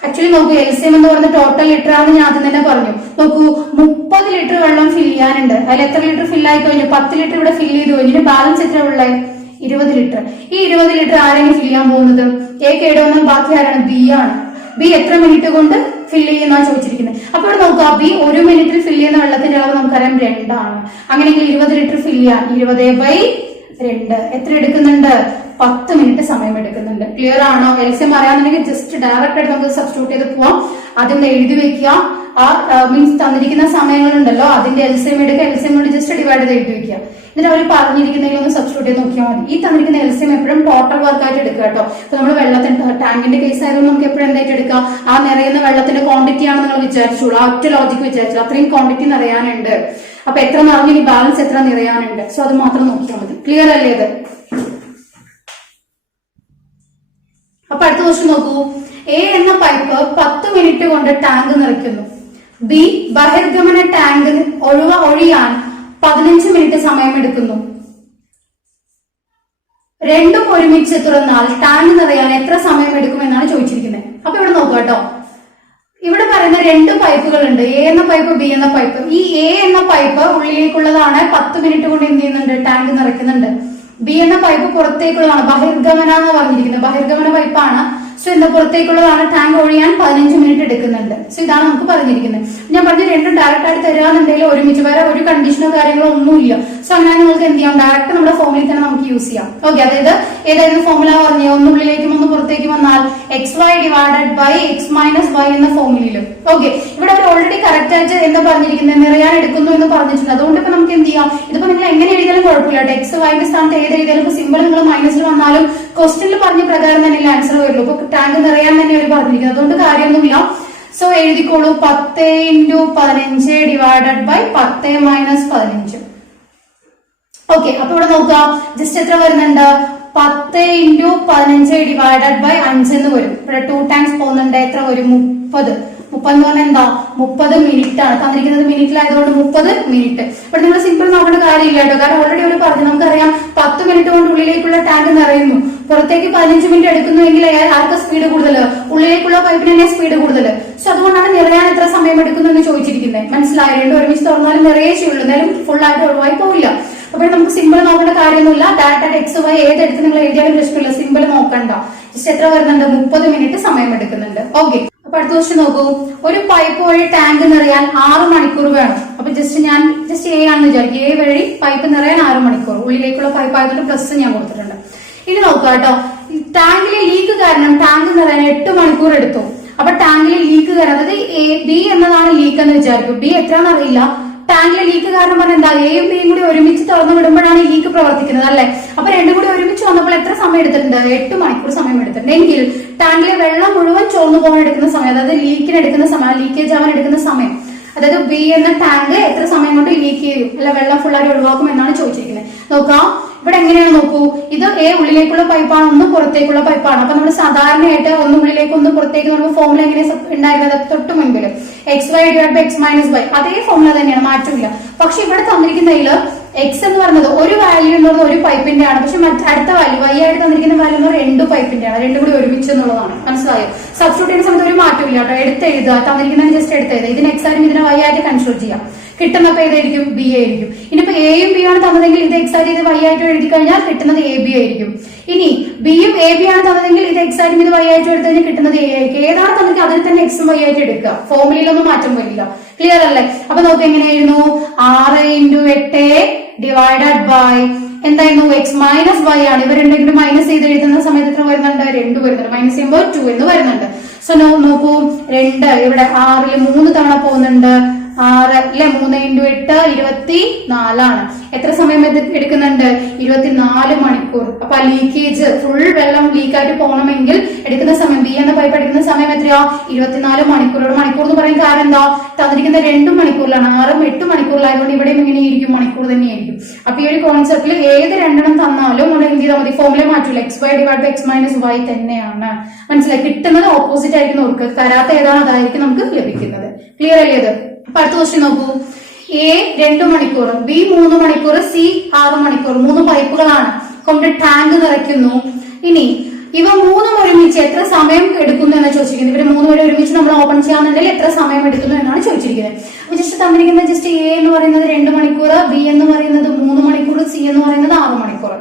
ആക്ച്വലി നോക്കൂ, എൽസിഎം എന്ന് പറയുന്ന ടോട്ടൽ ലിറ്റർ ആണെന്ന് ഞാൻ ആദ്യം തന്നെ പറഞ്ഞു. നോക്കൂ, 30 ലിറ്റർ വെള്ളം ഫിൽ ചെയ്യാനുണ്ട്. അതിൽ എത്ര ലിറ്റർ ഫില്ലായി കഴിഞ്ഞു? 10 ലിറ്റർ ഇവിടെ ഫിൽ ചെയ്ത് കഴിഞ്ഞു. ബാലൻസ് എത്ര ഉള്ളത്? 20 ലിറ്റർ. ഈ 20 ലിറ്റർ ആരെങ്കിലും ഫിൽ ചെയ്യാൻ പോകുന്നത്? എ കേടുവന്നാൽ ബാക്കി ആരാണ്? ബി ആണ്. ബി എത്ര മിനിറ്റ് കൊണ്ട് ഫിൽ ചെയ്യുന്നതാണ് ചോദിച്ചിരിക്കുന്നത്. അപ്പൊ ഇവിടെ നോക്കുക, ബി 1 മിനിറ്റിൽ ഫിൽ ചെയ്യുന്ന വെള്ളത്തിന്റെ അളവ് നമുക്കറിയാം 2 ആണ്. അങ്ങനെയെങ്കിൽ 20 ലിറ്റർ ഫിൽ ചെയ്യാൻ 20/2 എത്ര എടുക്കുന്നുണ്ട്? 10 മിനിറ്റ് സമയം എടുക്കുന്നുണ്ട്. ക്ലിയർ ആണോ? എൽസിഎം അറിയാന്നുണ്ടെങ്കിൽ ജസ്റ്റ് ഡയറക്റ്റ് ആയിട്ട് നമുക്ക് സബ്സ്റ്റിറ്റ്യൂട്ട് ചെയ്ത് പോവാം. ആദ്യം എഴുതി വെക്കുക. ആ മീൻസ് തന്നിരിക്കുന്ന സമയങ്ങളുണ്ടല്ലോ, അതിന്റെ എൽസിഎം എടുക്കുക. എൽസിഎം കൊണ്ട് ജസ്റ്റ് ഡിവൈഡ് ചെയ്ത് എഴുതി വെക്കുക. ഇതിന് അവർ പറഞ്ഞിരിക്കുന്നതിൽ ഒന്ന് സബ്സ്റ്റിറ്റ്യൂട്ട് ചെയ്ത് നോക്കിയാൽ മതി. ഈ തന്നിരിക്കുന്ന എൽസിഎം എപ്പോഴും ടോട്ടൽ വർക്കായിട്ട് എടുക്കുക കേട്ടോ. ഇപ്പൊ നമ്മൾ വെള്ളത്തിന്റെ ടാങ്കിന്റെ കേസ് ആയതുകൊണ്ട് നമുക്ക് എപ്പോഴും എന്തായിട്ട് എടുക്കാം? ആ നിറയുന്ന വെള്ളത്തിന്റെ ക്വാണ്ടിറ്റി ആണ് നിങ്ങൾ വിചാരിച്ചോളൂ. ആ ഒറ്റ ലോജിക്ക് വിചാരിച്ചു അത്രയും ക്വാണ്ടിറ്റി നിറയാനുണ്ട്. അപ്പൊ എത്ര നിറഞ്ഞു, ഇനി ബാലൻസ് എത്ര നിറയാനുണ്ട്. സോ അത് മാത്രം നോക്കിയാൽ മതി. ക്ലിയർ അല്ലേ ഇത്? അപ്പൊ അടുത്ത ക്വസ്റ്റ്യൻ നോക്കൂ. എ എന്ന പൈപ്പ് 10 മിനിറ്റ് കൊണ്ട് ടാങ്ക് നിറയ്ക്കുന്നു. ബി ബഹിർഗമന ടാങ്ക് ഒഴിയാൻ 15 മിനിറ്റ് സമയമെടുക്കുന്നു. രണ്ടും ഒരുമിച്ച് തുറന്നാൽ ടാങ്ക് നിറയാൻ എത്ര സമയം എടുക്കുമെന്നാണ് ചോദിച്ചിരിക്കുന്നത്. അപ്പൊ ഇവിടെ നോക്കുക കേട്ടോ. ഇവിടെ പറയുന്ന 2 പൈപ്പുകളുണ്ട്, എ എന്ന പൈപ്പ്, ബി എന്ന പൈപ്പ്. ഈ എ എന്ന പൈപ്പ് ഉള്ളിലേക്കുള്ളതാണ്. 10 മിനിറ്റ് കൊണ്ട് എന്ത് ചെയ്യുന്നുണ്ട്? ടാങ്ക് നിറയ്ക്കുന്നുണ്ട്. ബി എന്ന പൈപ്പ് പുറത്തേക്കുള്ളതാണ്, ബഹിർഗമന എന്ന് പറഞ്ഞിരിക്കുന്നത്. ബഹിർഗമന പൈപ്പാണ്. സോ എന്താ പുറത്തേക്കുള്ളതാണ്. ടാങ്ക് ഒഴിയാൻ 15 മിനിറ്റ് എടുക്കുന്നുണ്ട്. സോ ഇതാണ് നമുക്ക് പറഞ്ഞിരിക്കുന്നത്. ഞാൻ പറഞ്ഞ രണ്ടും ഡയറക്റ്റ് ആയിട്ട് തരാന്നുണ്ടെങ്കിൽ ഒരുമിച്ച്, വേറെ ഒരു കണ്ടീഷനോ കാര്യങ്ങളോ ഒന്നുമില്ല. സോ അങ്ങനെ നിങ്ങൾക്ക് എന്ത് ചെയ്യാം? ഡയറക്റ്റ് നമ്മുടെ ഫോമിൽ തന്നെ നമുക്ക് യൂസ് ചെയ്യാം. ഓക്കെ, അതായത് ഏതായിരുന്നു ഫോമുല പറഞ്ഞത്? ഒന്നുള്ളിലേക്കും ഒന്ന് പുറത്തേക്കും വന്നാൽ xy divided by x minus y എന്ന ഫോമുലയിൽ. ഓക്കെ, ഇവിടെ അവർ ഓൾറെഡി കറക്റ്റ് ആയിട്ട് എന്താ പറഞ്ഞിരിക്കുന്നത്? നിറയാൻ എടുക്കുന്നു എന്ന് പറഞ്ഞിട്ടുണ്ട്. അതുകൊണ്ട് ഇപ്പൊ നമുക്ക് എന്ത് ചെയ്യാം? ഇതിപ്പോ നിങ്ങൾ എങ്ങനെ എഴുതിയാലും കുഴപ്പമില്ല. x y സ്ഥാനത്ത് ഏത് എഴുതിയാലും ഇപ്പൊ സിമ്പിൾ നിങ്ങൾ മൈനസിൽ വന്നാലും ക്വസ്റ്റ്യനിൽ പറഞ്ഞ പ്രകാരം തന്നെ ആൻസർ വരുള്ളൂ. ഇപ്പൊ ടാങ്ക് നിറയാൻ തന്നെ അവർ പറഞ്ഞിരിക്കുന്നത്. അതുകൊണ്ട് കാര്യമൊന്നുമില്ല. സോ എഴുതിക്കോളൂ, 10 × 15 ഡിവൈഡഡ് ബൈ 10 - 15. ഓക്കെ, അപ്പൊ ഇവിടെ നോക്കുക, ജസ്റ്റ് എത്ര വരുന്നുണ്ട്? 10 × 15 ഡിവൈഡഡ് ബൈ 5 എന്ന് വരും. ഇവിടെ 2 ടൈംസ് പോകുന്നുണ്ട്. എത്ര വരും? 30. 30 എന്ന് പറഞ്ഞാൽ എന്താ? 30 മിനിറ്റ് ആണ് തന്നിരിക്കുന്നത്. മിനിറ്റിലായതുകൊണ്ട് 30 മിനിറ്റ്. ഇവിടെ നിങ്ങൾ സിമ്പിൾ നോക്കേണ്ട കാര്യമില്ല കേട്ടോ. കാരണം ഓൾറെഡി അവർ പറഞ്ഞു, നമുക്കറിയാം 10 മിനിറ്റ് കൊണ്ട് ഉള്ളിലേക്കുള്ള ടാങ്ക് നിറയുന്നു. പുറത്തേക്ക് 15 മിനിറ്റ് എടുക്കുന്നുവെങ്കിൽ ആർക്ക് സ്പീഡ് കൂടുതൽ? ഉള്ളിലേക്കുള്ള പൈപ്പിന് തന്നെ സ്പീഡ് കൂടുതൽ. സോ അതുകൊണ്ടാണ് നിറയാൻ എത്ര സമയം എടുക്കുന്നു എന്ന് ചോദിച്ചിരിക്കുന്നത്. മനസ്സിലായോ? രണ്ടും ഒരുമിച്ച് തുറന്നാലും നിറയേ ചെയ്യുള്ളൂ, എന്നാലും ഫുൾ ആയിട്ട് ഒഴിവായി പോവില്ല. അപ്പോൾ നമുക്ക് സിമ്പിൾ നോക്കേണ്ട കാര്യമൊന്നുമില്ല. ഡയറക്റ്റ് x y ഏതെടുത്ത് നിങ്ങൾ എഴുതിയാലും പ്രശ്നമില്ല. സിമ്പിൾ നോക്കണ്ട. ജസ്റ്റ് എത്ര വരുന്നുണ്ട്? 30 മിനിറ്റ് സമയം എടുക്കുന്നുണ്ട്. ഓക്കെ, അപ്പൊ അടുത്ത ക്വസ്റ്റ്യൻ നോക്കൂ. ഒരു പൈപ്പ് വഴി ടാങ്ക് നിറയാൻ 6 മണിക്കൂർ വേണം. അപ്പൊ ഞാൻ ജസ്റ്റ് എ ആണെന്ന് വിചാരിക്കും. എ വഴി പൈപ്പ് നിറയാൻ 6 മണിക്കൂർ. ഉള്ളിലേക്കുള്ള പൈപ്പ് ആയതുകൊണ്ട് പ്ലസ് ഞാൻ കൊടുത്തിട്ടുണ്ട്. ഇനി നോക്കുക കേട്ടോ. ടാങ്കിലെ ലീക്ക് കാരണം ടാങ്ക് നിറയാൻ 8 മണിക്കൂർ എടുത്തു. അപ്പൊ ടാങ്കിലെ ലീക്ക് കാരണം, അതായത് ബി എന്നതാണ് ലീക്ക് എന്ന് വിചാരിക്കും. ബി എത്രയാണെന്ന് അറിയില്ല. ടാങ്കിലെ ലീക്ക് കാരണം പറഞ്ഞാൽ എന്താ, എയും ബിയും കൂടി ഒരുമിച്ച് തുറന്നു വിടുമ്പോഴാണ് ഈ ലീക്ക് പ്രവർത്തിക്കുന്നത് അല്ലെ. അപ്പൊ രണ്ടും കൂടി ഒരുമിച്ച് വന്നപ്പോൾ എത്ര സമയം എടുത്തിട്ടുണ്ട്? 8 മണിക്കൂർ സമയം എടുത്തിട്ടുണ്ട്. എങ്കിൽ ടാങ്കിലെ വെള്ളം മുഴുവൻ ചോർന്നു പോകാൻ എടുക്കുന്ന സമയം, അതായത് ലീക്കിന് എടുക്കുന്ന സമയം, ലീക്കേജ് ആവാൻ എടുക്കുന്ന സമയം, അതായത് ബി എന്ന ടാങ്ക് എത്ര സമയം കൊണ്ട് ലീക്ക് ചെയ്യും, അല്ല വെള്ളം ഫുള്ളായി ഒഴിവാക്കും എന്നാണ് ചോദിച്ചിരിക്കുന്നത്. നോക്കാം ഇവിടെ എങ്ങനെയാണ് നോക്കൂ. ഇത് എ ഉള്ളിലേക്കുള്ള പൈപ്പാണ്, ഒന്ന് പുറത്തേക്കുള്ള പൈപ്പാണ്. അപ്പൊ നമ്മൾ സാധാരണയായിട്ട് ഒന്ന് ഉള്ളിലേക്ക് ഒന്ന് പുറത്തേക്ക് നോക്കുമ്പോൾ ഫോമുല എങ്ങനെ ഉണ്ടായിരുന്നത്? തൊട്ട് മുൻപിൽ x y divide by x minus y, അതേ ഫോമുല തന്നെയാണ്, മാറ്റമില്ല. പക്ഷെ ഇവിടെ തന്നിരിക്കുന്നതിൽ എക്സ് എന്ന് പറയുന്നത് ഒരു വാല്യൂ എന്ന് പറയുന്നത് ഒരു പൈപ്പിന്റെ ആണ്. പക്ഷെ അടുത്ത വാല്യൂ വൈ ആയിട്ട് തന്നിരിക്കുന്ന വാല്യൂ എന്ന് പറയുന്നത് 2 പൈപ്പിന്റെ ആണ്. രണ്ടും കൂടി ഒരുമിച്ച് എന്നുള്ളതാണ്. മനസ്സിലായോ? സബ്സ്റ്റിറ്റ്യൂട്ട് ചെയ്യുന്ന സമയത്ത് ഒരു മാറ്റമില്ല കേട്ടോ. എടുത്തെഴുതുക, തന്നിരിക്കുന്നതിന് ജസ്റ്റ് എടുത്തെഴുതുക. ഇതിന് എക്സ് ആയിട്ടും ഇതിനെ വൈ ആയിട്ട് കൺസിഡർ ചെയ്യാം. കിട്ടുന്നപ്പോ ഏതായിരിക്കും? ബി ആയിരിക്കും. ഇനിയിപ്പോ എയും ബി ആണ് തന്നതെങ്കിൽ ഇത് എക്സ് ആയിട്ട് ഇത് വൈ ആയിട്ട് എഴുതി കഴിഞ്ഞാൽ കിട്ടുന്നത് എ ബി ആയിരിക്കും. ഇനി ബിയും എ ബി ആണ് തന്നതെങ്കിൽ ഇത് എക്സ് ആയിട്ടും ഇത് വൈ ആയിട്ട് എടുത്തു കഴിഞ്ഞാൽ കിട്ടുന്നത് എ ആയിരിക്കും. ഏതാണ് തന്നെങ്കിൽ അതിൽ തന്നെ എക്സും വൈ ആയിട്ട് എടുക്കുക. ഫോമുലയിലൊന്നും മാറ്റം വരില്ല. ക്ലിയർ അല്ലേ? അപ്പൊ നോക്ക് എങ്ങനെയായിരുന്നു? 6 × 8 ഡിവൈഡഡ് ബൈ എന്തായിരുന്നു? എക്സ് മൈനസ് വൈ ആണ്. ഇവർ രണ്ടും മൈനസ് ചെയ്ത് എഴുതുന്ന സമയത്ത് എത്ര വരുന്നുണ്ട്? 2 വരുന്നുണ്ട്. മൈനസ് ചെയ്യുമ്പോൾ 2 എന്ന് വരുന്നുണ്ട്. സോ നോക്കൂ, 2 ഇവിടെ 6ൽ 3 തവണ പോകുന്നുണ്ട്. 6 അല്ലെ, 3 × 8 24 എത്ര സമയം എടുക്കുന്നുണ്ട്? 24 മണിക്കൂർ. അപ്പൊ ലീക്കേജ് ഫുൾ വെള്ളം ലീക്കായിട്ട് പോകണമെങ്കിൽ എടുക്കുന്ന സമയം, ബി എന്ന പൈപ്പ് എടുക്കുന്ന സമയം എത്രയാ? 24 മണിക്കൂർ. ഇവിടെ മണിക്കൂർ എന്ന് പറയുന്ന കാരണം എന്താ? തന്നിരിക്കുന്ന 2 മണിക്കൂറിലാണ്. 6ഉം 8 മണിക്കൂറിലായതുകൊണ്ട് ഇവിടെയും ഇങ്ങനെയായിരിക്കും, മണിക്കൂർ തന്നെയായിരിക്കും. അപ്പൊ ഈ ഒരു കോൺസെപ്റ്റിൽ ഏത് രണ്ടെണ്ണം തന്നാലും നമ്മൾ എന്ത് ചെയ്താൽ മതി? ഫോമുല മാറ്റില്ല. X y divide by x minus y തന്നെയാണ്. മനസ്സിലായി? കിട്ടുന്നത് ഓപ്പോസിറ്റ് ആയിരിക്കും നോക്കുക. തരാത്ത ഏതാണ് അതായിരിക്കും നമുക്ക് ലഭിക്കുന്നത്. ക്ലിയർ അല്ലേ ഇത്? അപ്പൊ അടുത്ത ക്വസ്റ്റ്യൻ നോക്കൂ. എ 2 മണിക്കൂർ, ബി 3 മണിക്കൂർ, സി 6 മണിക്കൂർ. 3 പൈപ്പുകളാണ് കൊണ്ട് ടാങ്ക് നിറയ്ക്കുന്നു. ഇനി ഇവ 3 ഒരുമിച്ച് എത്ര സമയം എടുക്കുന്നു എന്ന് ചോദിച്ചിരിക്കുന്നത്. ഇവര് 3 പേര് ഒരുമിച്ച് നമ്മൾ ഓപ്പൺ ചെയ്യാന്നുണ്ടെങ്കിൽ എത്ര സമയം എടുക്കുന്നു എന്നാണ് ചോദിച്ചിരിക്കുന്നത്. അപ്പൊ ജസ്റ്റ് തന്നിരിക്കുന്നത് ജസ്റ്റ് എ എന്ന് പറയുന്നത് 2 മണിക്കൂർ, ബി എന്ന് പറയുന്നത് 3 മണിക്കൂർ, സി എന്ന് പറയുന്നത് 6 മണിക്കൂർ.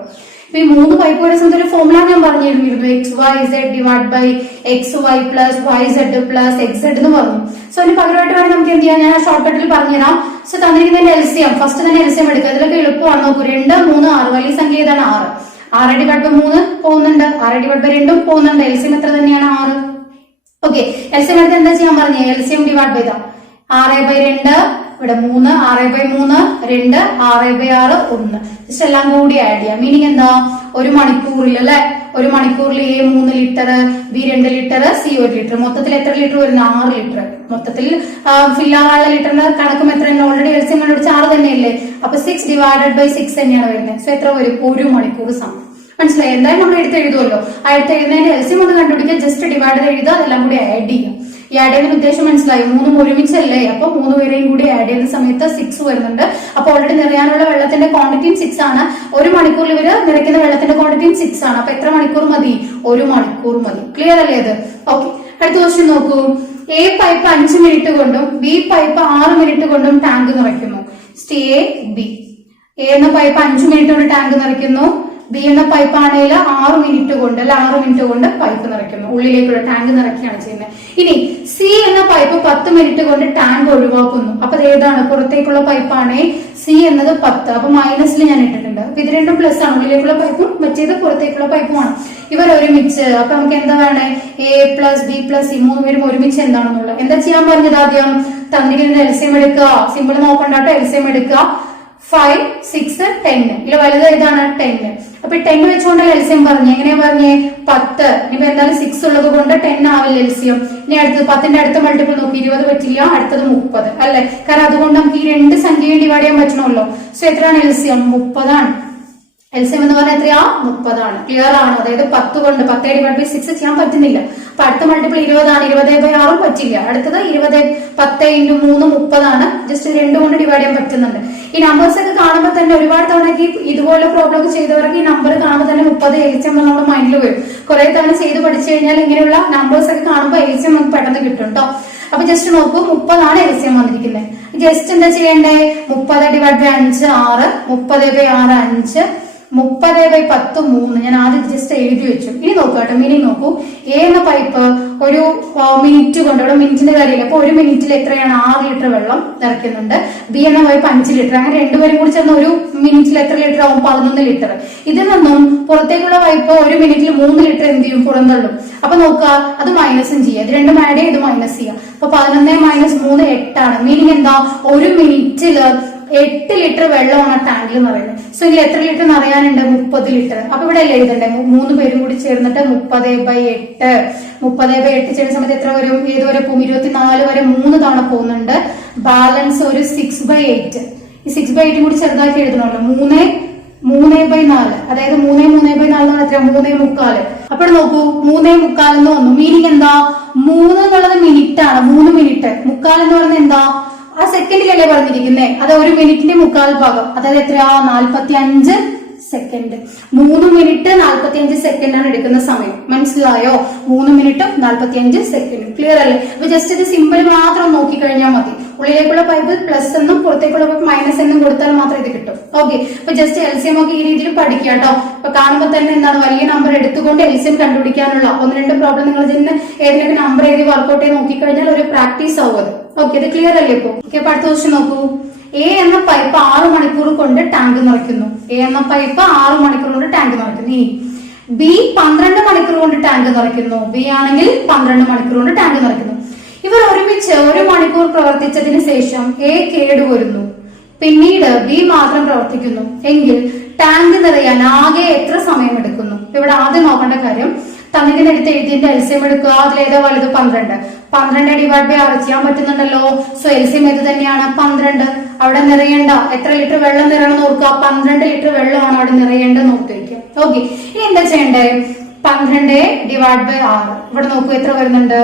ഇപ്പൊ ഈ 3 പൈപ്പ് വരുന്ന സമയത്ത് ഒരു ഫോമുല ഞാൻ പറഞ്ഞിരുന്നു. X y z divide by x y plus y z plus x z എന്ന് പറഞ്ഞു. സോ അതിന് പകരമായിട്ട് വേണം നമുക്ക് എന്ത് ചെയ്യാം? ഞാൻ ഷോർട്ട് കട്ടിൽ പറഞ്ഞുതരാം. സോ തന്നിരിക്കുന്നതിന്റെ എൽസിയം ഫസ്റ്റ് തന്നെ എൽസിയം എടുക്കുക. ഇതിലൊക്കെ എളുപ്പമാണ്. നോക്കൂ, 2, 3, 6. വലിയ സംഖ്യ ഏതാണ്? 6. 6 ഡിവൈഡ് ബൈ 3 പോകുന്നുണ്ട്, 6 ഡിവൈഡ് ബൈ 2 പോകുന്നുണ്ട്. എൽസിയം എത്ര തന്നെയാണ്? 6. ഓക്കെ, എൽസിയം എടുത്ത് എന്താ ചെയ്യാൻ പറഞ്ഞേ? എൽസിയം ഡിവൈഡ് ബൈ 6 ബൈ 2 ഇവിടെ 3, 6 ബൈ 3 2, 6 ബൈ 6 1. ജസ്റ്റ് എല്ലാം കൂടി ആഡ് ചെയ്യാം. മീനിങ് എന്താ? ഒരു മണിക്കൂറിൽ അല്ലെ, ഒരു മണിക്കൂറിൽ A 3 litre, B 2 litre, C 1 litre. മൊത്തത്തിൽ എത്ര ലിറ്റർ വരുന്നത്? 6 ലിറ്റർ. മൊത്തത്തിൽ ഫില്ലാനുള്ള ലിറ്ററിന്റെ കണക്കും എത്ര? ഓൾറെഡി എൽസിയം കണ്ടുപിടിച്ച് 6 തന്നെയല്ലേ. അപ്പൊ 6 ഡിവൈഡഡ് ബൈ 6 തന്നെയാണ് വരുന്നത്. സോ എത്ര വരും? 1 മണിക്കൂർ സമയം. മനസ്സിലായി? എന്തായാലും നമ്മൾ എടുത്ത് എഴുതുമല്ലോ. ആ എടുത്ത് എഴുതുന്നതിന്റെ എൽസിയം ഒന്ന് കണ്ടുപിടിക്കുക. ജസ്റ്റ് ഡിവൈഡ് എഴുതുക, അതെല്ലാം കൂടി ആഡ് ചെയ്യാം. ഈ ആഡ് ചെയ്യുന്ന ഉദ്ദേശം മനസ്സിലായി? 3 ഒരുമിച്ചല്ലേ. അപ്പൊ 3 പേരെയും കൂടി ആഡ് ചെയ്യുന്ന സമയത്ത് 6 വരുന്നുണ്ട്. അപ്പൊ ഓൾറെഡി നിറയാനുള്ള വെള്ളത്തിന്റെ ക്വാണ്ടിറ്റിയും 6 ആണ്. 1 മണിക്കൂറിൽ ഇവര് നിറയ്ക്കുന്ന വെള്ളത്തിന്റെ ക്വാണ്ടിറ്റിയും 6 ആണ്. അപ്പൊ എത്ര മണിക്കൂർ മതി? 1 മണിക്കൂർ മതി. ക്ലിയർ അല്ലേ ഇത്? ഓക്കെ, അടുത്ത ക്വസ്റ്റ്യൻ നോക്കൂ. എ പൈപ്പ് 5 മിനിറ്റ് കൊണ്ടും ബി പൈപ്പ് 6 മിനിറ്റ് കൊണ്ടും ടാങ്ക് നിറയ്ക്കുന്നു. A B. എ എന്ന പൈപ്പ് 5 മിനിറ്റ് കൊണ്ട് ടാങ്ക് നിറയ്ക്കുന്നു. ബി എന്ന പൈപ്പ് ആണെങ്കിൽ 6 മിനിറ്റ് കൊണ്ട് അല്ല 6 മിനിറ്റ് കൊണ്ട് പൈപ്പ് നിറയ്ക്കുന്നു. ഉള്ളിലേക്കുള്ള ടാങ്ക് നിറയ്ക്കുകയാണ് ചെയ്യുന്നത്. ഇനി സി എന്ന പൈപ്പ് 10 മിനിറ്റ് കൊണ്ട് ടാങ്ക് ഒഴിവാക്കുന്നു. അപ്പൊ അത് ഏതാണ്? പുറത്തേക്കുള്ള പൈപ്പാണ്. സി എന്നത് 10. അപ്പൊ മൈനസിൽ ഞാൻ ഇട്ടിട്ടുണ്ട്. അപ്പൊ ഇത് രണ്ടും പ്ലസ് ആണ്. ഉള്ളിലേക്കുള്ള പൈപ്പും മറ്റേത് പുറത്തേക്കുള്ള പൈപ്പുമാണ്. ഇവർ ഒരുമിച്ച്. അപ്പൊ നമുക്ക് എന്താ വേണേ? A plus B plus C 3 പേരും ഒരുമിച്ച് എന്താണെന്നുള്ളത്. എന്താ ചെയ്യാൻ പറഞ്ഞത്? ആദ്യം തന്നിരിക്കുന്ന എൽസിയം എടുക്കുക. സിമ്പിൾ നോക്കണ്ടാട്ടോ. എൽസിയം എടുക്കുക. 5, 6, 10. ഇതിൽ വലുത് ഏതാണ്? 10. അപ്പൊ 10 വെച്ചുകൊണ്ട് എൽസിയം പറഞ്ഞു. എങ്ങനെയാ പറഞ്ഞേ? 10. ഇനിയിപ്പോ എന്തായാലും 6 ഉള്ളത് കൊണ്ട് 10 ആവില്ല എൽസിയം. ഇനി അടുത്തത് 10ന്റെ അടുത്ത മൾട്ടിപ്പിൾ നോക്കി. 20 പറ്റില്ല. അടുത്തത് 30 അല്ലെ. കാരണം അതുകൊണ്ട് നമുക്ക് ഈ 2 സംഖ്യയും ഡിവൈഡ് ചെയ്യാൻ പറ്റണമല്ലോ. സോ എത്രയാണ് എൽസിയം? 30 ആണ്. എൽസിയം എന്ന് പറഞ്ഞാൽ എത്രയാ? 30 ആണ്. ക്ലിയർ ആണ്? അതായത് 10 കൊണ്ട് 10 ഡിവൈഡ് ബൈ 6 ചെയ്യാൻ പറ്റുന്നില്ല. അപ്പൊ അടുത്ത മൾട്ടിപ്പിൾ 20 ആണ്. 20 ബൈ 6 പറ്റില്ല. അടുത്തത് 20 10 × 3 30 ആണ്. ജസ്റ്റ് 2 കൊണ്ട് ഡിവൈഡ് ചെയ്യാൻ പറ്റുന്നുണ്ട്. ഈ നമ്പേഴ്സ് ഒക്കെ കാണുമ്പോൾ തന്നെ ഒരുപാട് തവണ ഇതുപോലെ പ്രോബ്ലം ഒക്കെ ചെയ്തവർക്ക് ഈ നമ്പർ കാണുമ്പോൾ തന്നെ 30 എൽസിയം നമ്മുടെ മൈൻഡിൽ വരും. കുറെ തവണ ചെയ്ത് പഠിച്ചു കഴിഞ്ഞാൽ ഇങ്ങനെയുള്ള നമ്പേഴ്സ് ഒക്കെ കാണുമ്പോൾ എൽസിയം നമുക്ക് പെട്ടെന്ന് കിട്ടും കേട്ടോ. അപ്പൊ ജസ്റ്റ് നോക്കൂ, 30 ആണ് എൽസിയം വന്നിരിക്കുന്നത്. ജസ്റ്റ് എന്താ ചെയ്യണ്ടേ? 30 ഡിവൈഡ് ബൈ 5 6, 30 ബൈ 6 5, 30/10 3. ഞാൻ ആദ്യം ജസ്റ്റ് എഴുതി വെച്ചു. ഇനി നോക്കൂ കേട്ടോ, മീനിങ് നോക്കൂ. എ എന്ന പൈപ്പ് ഒരു മിനിറ്റ് കൊണ്ട്, ഇവിടെ മിനിറ്റിന്റെ കാര്യമില്ല, അപ്പൊ ഒരു മിനിറ്റിൽ എത്രയാണ് 6 ലിറ്റർ വെള്ളം നിറയ്ക്കുന്നുണ്ട്. ബി എന്ന പൈപ്പ് 5 ലിറ്റർ. അങ്ങനെ രണ്ടുപേരും കൂടി ചേർന്ന് ഒരു മിനിറ്റിൽ എത്ര ലിറ്റർ ആവും? 11 ലിറ്റർ. ഇതിൽ നിന്നും പുറത്തേക്കുള്ള പൈപ്പ് ഒരു മിനിറ്റിൽ 3 ലിറ്റർ എന്ത് ചെയ്യും? പുറന്തള്ളും. അപ്പൊ നോക്കുക, അത് മൈനസും ചെയ്യുക. ഇത് രണ്ടും ആഡ് ചെയ്ത് മൈനസ് ചെയ്യാം. അപ്പൊ 11 - 3 8 മീനിങ് എന്താ? ഒരു മിനിറ്റില് 8 ലിറ്റർ വെള്ളമാണ് ടാങ്കിൽ നിറയുന്നത്. സോ ഇതിൽ എത്ര ലിറ്റർ നിറയാനുണ്ട്? 30 ലിറ്റർ. അപ്പൊ ഇവിടെ അല്ലേ എഴുതണ്ടേ? 3 പേരും കൂടി ചേർന്നിട്ട് 30/8. 30/8 ചെയ്യുന്ന സമയത്ത് എത്ര വരും? ഏത് വരെ പോകും? 24 വരെ 3 തവണ പോകുന്നുണ്ട്. ബാലൻസ് ഒരു 6/8. ഈ 6/8 കൂടി ചെറുതാക്കി എഴുതണമല്ലോ. 3/4. അതായത് 3/4 എത്ര? 3/4. അപ്പോൾ നോക്കൂ, 3/4 എന്ന് വന്നു. മീനിങ് എന്താ? 3 എന്നുള്ളത് മിനിറ്റ് ആണ്. 3 മിനിറ്റ്. 3/4 എന്ന് പറയുന്നത് എന്താ? ആ സെക്കൻഡിലല്ലേ പറഞ്ഞിരിക്കുന്നേ? അത് ഒരു മിനിറ്റിന്റെ 3/4 ഭാഗം. അതായത് എത്രയാ? 45 സെക്കൻഡ്. 3 മിനിറ്റ് 45 സെക്കൻഡ് ആണ് എടുക്കുന്ന സമയം. മനസ്സിലായോ? 3 മിനിറ്റും 45 സെക്കൻഡും. ക്ലിയർ അല്ലേ? അപ്പൊ ജസ്റ്റ് ഇത് സിമ്പിൾ മാത്രം നോക്കിക്കഴിഞ്ഞാൽ മതി. ഉള്ളിലേക്കുള്ള പൈപ്പ് പ്ലസ് എന്നും പുറത്തേക്കുള്ള പൈപ്പ് മൈനസ് എന്നും കൊടുത്താൽ മാത്രം ഇത് കിട്ടും. ഓക്കെ, അപ്പൊ ജസ്റ്റ് എൽസിഎം ഒക്കെ ഈ രീതിയിൽ പഠിക്കുക കേട്ടോ. അപ്പൊ കാണുമ്പോൾ തന്നെ എന്താണ്? വലിയ നമ്പർ എടുത്തുകൊണ്ട് എൽസിഎം കണ്ടുപിടിക്കാനുള്ള 1-2 പ്രോബ്ലം നിങ്ങൾ ഇതിന് ഏതെങ്കിലും നമ്പർ എഴുതി വർക്ക്ഔട്ട് ചെയ്ത് നോക്കിക്കഴിഞ്ഞാൽ ഒരു പ്രാക്ടീസ് ആവും അത്. ഓക്കെ, ഇത് ക്ലിയർ അല്ലേ ഇപ്പൊ? ഓക്കെ, അപ്പൊ അടുത്ത ക്വസ്റ്റ്യൻ നോക്കൂ. എ എന്ന പൈപ്പ് 6 മണിക്കൂർ കൊണ്ട് ടാങ്ക് നിറയ്ക്കുന്നു. എ എന്ന പൈപ്പ് 6 മണിക്കൂർ കൊണ്ട് ടാങ്ക് നിറയ്ക്കുന്നു. ഇനി ബി 12 മണിക്കൂർ കൊണ്ട് ടാങ്ക് നിറയ്ക്കുന്നു. ബി ആണെങ്കിൽ 12 മണിക്കൂർ കൊണ്ട് ടാങ്ക് നിറയ്ക്കുന്നു. ഇവർ ഒരുമിച്ച് 1 മണിക്കൂർ പ്രവർത്തിച്ചതിന് ശേഷം എ കേടുവരുന്നു. പിന്നീട് ബി മാത്രം പ്രവർത്തിക്കുന്നു എങ്കിൽ ടാങ്ക് നിറയാൻ ആകെ എത്ര സമയം എടുക്കുന്നു? ഇവിടെ ആദ്യം നോക്കേണ്ട കാര്യം, തന്നിട്ട് എഴുതിന്റെ എൽസിയം എടുക്കുക. അതിലേതാ വലുത്? 12. 12/6 ചെയ്യാൻ പറ്റുന്നുണ്ടല്ലോ. സോ എൽസിയം ഏത് തന്നെയാണ്? 12. അവിടെ നിറയേണ്ട എത്ര ലിറ്റർ വെള്ളം നിറയണം നോക്കുക. 12 ലിറ്റർ വെള്ളമാണ് അവിടെ നിറയേണ്ടത് ഓർത്ത് വയ്ക്കുക. ഓക്കെ, ഇനി എന്താ ചെയ്യണ്ടേ? 12/6. ഇവിടെ നോക്കൂ, എത്ര വരുന്നുണ്ട്?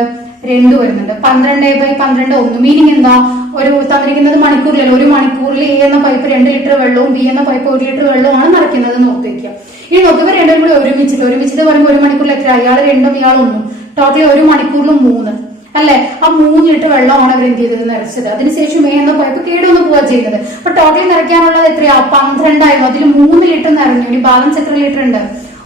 2 വരുന്നുണ്ട്. 12/12 1. മീനിങ് എന്താ? ഒരു തന്നിരിക്കുന്നത് മണിക്കൂറിലല്ലോ. ഒരു മണിക്കൂറിൽ എ എന്ന പൈപ്പ് 2 ലിറ്റർ വെള്ളവും ബി എന്ന പൈപ്പ് 1 ലിറ്റർ വെള്ളവുമാണ് നിറയ്ക്കുന്നത് നോക്കി വെക്കുക. ഇനി നോക്കുക, ഇവർ രണ്ടും കൂടി ഒരുമിച്ചിട്ട് പറയുമ്പോൾ 1 മണിക്കൂറിൽ എത്ര? ഇയാൾ 2ഉം ഇയാൾ 1. ടോട്ടലി 1 മണിക്കൂറിൽ 3 അല്ലെ? ആ 3 ലിറ്റർ വെള്ളമാണ് അവർ എന്ത് ചെയ്തത്? നിറച്ചത്. അതിനുശേഷം എ എന്ന പൈപ്പ് കേടൊന്ന് പോവുക ചെയ്യുന്നത്. അപ്പൊ ടോട്ടലി നിറയ്ക്കാനുള്ളത് എത്രയാ? 12 ആയിരുന്നു. അതിൽ 3 ലിറ്റർ നിറഞ്ഞു. ഇനി ബാലൻസ് എത്ര ലിറ്റർ ഉണ്ട്?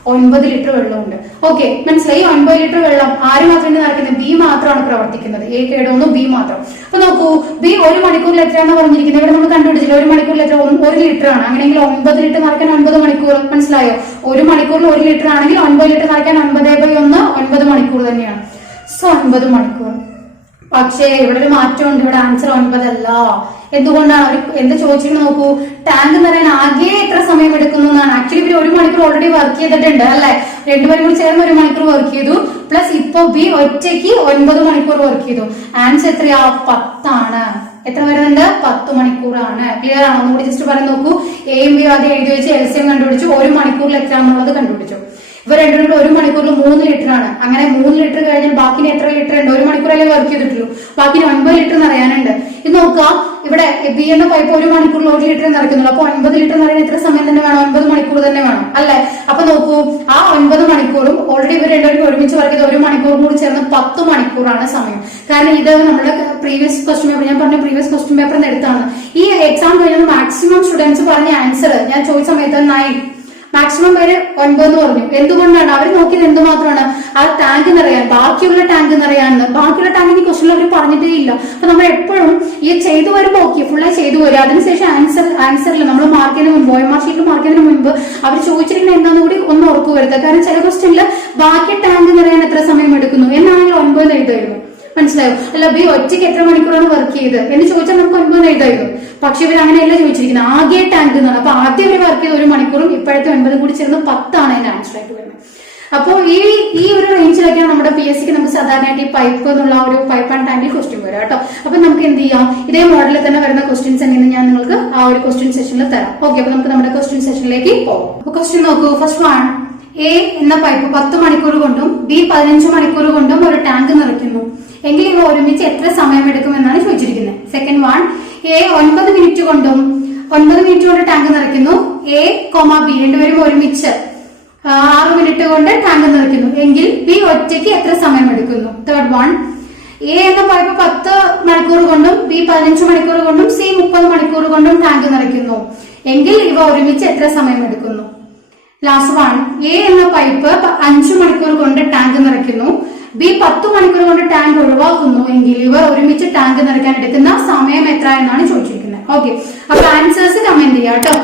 9 ലിറ്റർ വെള്ളമുണ്ട്. ഓക്കെ, മനസ്സിലായി? 9 ലിറ്റർ വെള്ളം ആര് മാത്രമേ നിറയ്ക്കുന്നത്? ബി മാത്രമാണ് പ്രവർത്തിക്കുന്നത്. എ കേടൊന്നും ബി മാത്രം. അപ്പൊ നോക്കൂ, ബി 1 മണിക്കൂറിൽ എത്രയാണെന്ന് പറഞ്ഞിരിക്കുന്നത്? ഇവിടെ നമ്മൾ കണ്ടുപിടിച്ചില്ല. 1 മണിക്കൂറിൽ എത്ര? 1 ലിറ്റർ ആണ്. അങ്ങനെയെങ്കിൽ 9 ലിറ്റർ നിറയ്ക്കാൻ 9 മണിക്കൂർ. മനസ്സിലായോ? 1 മണിക്കൂറിൽ 1 ലിറ്റർ ആണെങ്കിൽ 9 ലിറ്റർ നിറയ്ക്കാൻ 9/1 9 മണിക്കൂർ തന്നെയാണ്. സോ 9 മണിക്കൂർ. പക്ഷേ ഇവിടെ ഒരു മാറ്റമുണ്ട്. ഇവിടെ ആൻസർ 9 അല്ല. എന്തുകൊണ്ടാണ്? അവർ എന്ത് ചോദിച്ചിട്ട് നോക്കൂ, ടാങ്ക് നിറയാൻ ആകെ എത്ര സമയം എടുക്കുന്നു എന്നാണ്. ആക്ച്വലി ഇവർ 1 മണിക്കൂർ ഓൾറെഡി വർക്ക് ചെയ്തിട്ടുണ്ട് അല്ലെ? രണ്ടുപേരും കൂടി ചേർന്ന് 1 മണിക്കൂർ വർക്ക് ചെയ്തു. പ്ലസ് ഇപ്പൊ ബി ഒറ്റയ്ക്ക് 9 മണിക്കൂർ വർക്ക് ചെയ്തു. ആൻസർ എത്രയാ? 10 ആണ്. എത്ര വരുന്നുണ്ട്? 10 മണിക്കൂറാണ്. ക്ലിയർ ആണോ? ഒന്നുകൂടി ജസ്റ്റ് പറഞ്ഞു നോക്കൂ. എയും ബി ആദ്യം എഴുതി വെച്ച് എൽസിയം കണ്ടുപിടിച്ചു. 1 മണിക്കൂറിൽ എത്ര എന്നുള്ളത് കണ്ടുപിടിച്ചു. ഇവർ രണ്ടും 1 മണിക്കൂറിൽ 3 ലിറ്റർ ആണ്. അങ്ങനെ 3 ലിറ്റർ കഴിഞ്ഞാൽ ബാക്കി എത്ര ലിറ്റർ ഉണ്ട്? 1 മണിക്കൂറല്ലേ വർക്ക് ചെയ്തിട്ടുള്ളൂ. ബാക്കി 9 ലിറ്റർ നിറയാനുണ്ട്. ഇത് നോക്കുക, ഇവിടെ ബി എന്ന പൈപ്പ് 1 മണിക്കൂറിൽ 1 ലിറ്റർ നിറയ്ക്കുന്നുള്ളൂ. അപ്പൊ 9 ലിറ്റർ നിറയാൻ എത്ര സമയം തന്നെ വേണം? 9 മണിക്കൂർ തന്നെ വേണം അല്ലെ? അപ്പൊ നോക്കൂ, ആ 9 മണിക്കൂറും ഓൾറെഡി ഇവർ രണ്ടുപേരും ഒരുമിച്ച് വർക്ക് ചെയ്ത് 1 മണിക്കൂർ കൂടി ചേർന്ന് 10 മണിക്കൂറാണ് സമയം. കാരണം ഇത് നമ്മുടെ പ്രീവിയസ് ക്വസ്റ്റ്യൻ പേപ്പർ, ഞാൻ പറഞ്ഞ പ്രീവിയസ് ക്വസ്റ്റ്യൻ പേപ്പറിന് എടുത്താണ്. ഈ എക്സാം കഴിഞ്ഞാൽ മാക്സിമം സ്റ്റുഡൻസ് പറഞ്ഞ ആൻസർ ഞാൻ ചോദിച്ച സമയത്ത് 9, മാക്സിമം പേര് 9 എന്ന് പറഞ്ഞു. എന്തുകൊണ്ടാണ്? അവർ നോക്കിയത് എന്തുമാത്രമാണ്? ആ ടാങ്ക് നിറയാൻ, ബാക്കിയുള്ള ടാങ്ക് നിറയാന്ന്. ബാക്കിയുള്ള ടാങ്കിന് ക്വസ്റ്റ്യൻ അവർ പറഞ്ഞിട്ടേ ഇല്ല. അപ്പൊ നമ്മൾ എപ്പോഴും ഈ ചെയ്തു വരുമ്പോ ഓക്കെ ഫുള്ളായി ചെയ്തു വരിക. അതിനുശേഷം ആൻസറിൽ നമ്മൾ മാർക്ക് ചെയ്യുന്നതിന് മുമ്പ്, OMR ഷീറ്റിൽ മാർക്ക് ചെയ്യുന്നതിന് മുമ്പ് അവർ ചോദിച്ചിരിക്കുന്നത് എന്താന്ന് കൂടി ഒന്ന് ഉറപ്പ് വരുത്തുക. കാരണം ചില ക്വസ്റ്റ്യനിൽ ബാക്കി ടാങ്ക് നിറയാൻ എത്ര സമയം എടുക്കുന്നു എന്നാണെങ്കിൽ 9 എഴുതായിരുന്നു. മനസ്സിലായോ? അല്ല ബി ഒറ്റയ്ക്ക് എത്ര മണിക്കൂറാണ് വർക്ക് ചെയ്ത് എന്ന് ചോദിച്ചാൽ നമുക്ക് 9 എഴുതായിരുന്നു. പക്ഷെ ഇവർ അങ്ങനെയല്ല ചോദിച്ചിരിക്കുന്നത്, ആകെ ടാങ്ക് എന്നാണ്. അപ്പൊ ആദ്യം ഇവർ വർക്ക് ചെയ്ത് 1 മണിക്കൂറും ഇപ്പോഴത്തെ 9 കൂടി ചേർന്ന് 10 ആണ് അതിന്റെ ആൻസർ ആയിട്ട് വരുന്നത്. അപ്പോൾ ഈ ഒരു റേഞ്ചിലൊക്കെയാണ് നമ്മുടെ PSCക്ക് നമുക്ക് സാധാരണയായിട്ട് ഈ പൈപ്പ് എന്നുള്ള ഒരു പൈപ്പ് ആൻഡ് ടാങ്കിൽ ക്വസ്റ്റ്യൻ വരാം കേട്ടോ. അപ്പൊ നമുക്ക് എന്ത് ചെയ്യാം, ഇതേ മോഡലിൽ തന്നെ വരുന്ന ക്വസ്റ്റ്യൻസ് തന്നെയാണ് ഞാൻ നിങ്ങൾക്ക് ആ ഒരു ക്വസ്റ്റ്യൻ സെഷനിൽ തരാം. ഓക്കെ, അപ്പൊ നമുക്ക് നമ്മുടെ ക്വസ്റ്റ്യൻ സെഷനിലേക്ക് പോകാം. അപ്പൊ ക്വസ്റ്റ്യൻ നോക്കൂ. ഫസ്റ്റ് വൺ, എ എന്ന പൈപ്പ് 10 മണിക്കൂർ കൊണ്ടും ബി 15 മണിക്കൂർ കൊണ്ടും ഒരു ടാങ്ക് നിറയ്ക്കുന്നു എങ്കിൽ ഇവ ഒരുമിച്ച് എത്ര സമയം എടുക്കുമെന്നാണ് ചോദിച്ചിരിക്കുന്നത്. സെക്കൻഡ് വൺ, എ 9 മിനിറ്റ് കൊണ്ട് ടാങ്ക് നിറയ്ക്കുന്നു. എ, ബി രണ്ടുപേരും ഒരുമിച്ച് 6 മിനിറ്റ് കൊണ്ട് ടാങ്ക് നിറയ്ക്കുന്നു എങ്കിൽ ബി ഒറ്റയ്ക്ക് എത്ര സമയം എടുക്കുന്നു. തേർഡ് വൺ, എ എന്ന പൈപ്പ് 10 മണിക്കൂർ കൊണ്ടും ബി 15 മണിക്കൂർ കൊണ്ടും സി 30 മണിക്കൂർ കൊണ്ടും ടാങ്ക് നിറയ്ക്കുന്നു എങ്കിൽ ഇവ ഒരുമിച്ച് എത്ര സമയം എടുക്കുന്നു. ലാസ്റ്റ് വൺ, എ എന്ന പൈപ്പ് 5 മണിക്കൂർ കൊണ്ട് ടാങ്ക് നിറയ്ക്കുന്നു, ബി 10 മണിക്കൂർ കൊണ്ട് ടാങ്ക് ഒഴിവാക്കുന്നു എങ്കിൽ ഇവർ ഒരുമിച്ച് ടാങ്ക് നിറയ്ക്കാൻ എടുക്കുന്ന സമയം എത്ര എന്നാണ് ചോദിച്ചിരിക്കുന്നത്. ഓക്കെ, അപ്പൊ ആൻസേഴ്സ് കമന്റ് ചെയ്യാം കേട്ടോ.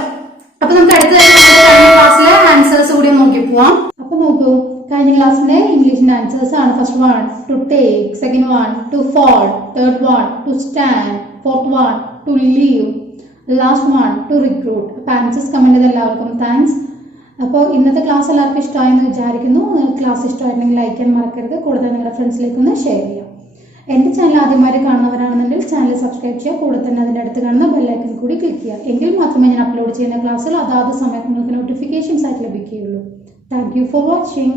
അപ്പൊ നമുക്ക് അടുത്ത കഴിഞ്ഞ ക്ലാസ്സിലെ ആൻസേഴ്സ് കൂടി നോക്കി പോവാം. അപ്പൊ നോക്കൂ, കഴിഞ്ഞ ക്ലാസ്സിന്റെ ഇംഗ്ലീഷിന്റെ ആൻസേഴ്സ് ആണ്. First one to take, second one to fall, third one to stand, fourth one to leave, last one to recruit. അപ്പൊ ആൻസേഴ്സ് കമന്റ് ചെയ്ത എല്ലാവർക്കും താങ്ക്സ്. അപ്പോൾ ഇന്നത്തെ ക്ലാസ് എല്ലാവർക്കും ഇഷ്ടമായെന്ന് വിചാരിക്കുന്നു. നിങ്ങൾക്ക് ക്ലാസ് ഇഷ്ടമായിട്ടുണ്ടെങ്കിൽ ലൈക്ക് ചെയ്യാൻ മറക്കരുത്. കൂടുതൽ നിങ്ങളുടെ ഫ്രണ്ട്സിലേക്ക് ഒന്ന് ഷെയർ ചെയ്യാം. എൻ്റെ ചാനൽ ആദ്യമായി കാണുന്നവരാണെന്നുണ്ടെങ്കിൽ ചാനൽ സബ്സ്ക്രൈബ് ചെയ്യുക. കൂടെ തന്നെ അതിൻ്റെ അടുത്ത് കാണുന്ന ബെല്ലൈക്കൺ കൂടി ക്ലിക്ക് ചെയ്യുക. എങ്കിൽ മാത്രമേ ഞാൻ അപ്ലോഡ് ചെയ്യുന്ന ക്ലാസ്സുകൾ അതാത് സമയത്ത് നിങ്ങൾക്ക് നോട്ടിഫിക്കേഷൻസ് ആയിട്ട് ലഭിക്കുകയുള്ളൂ. Thank you for watching.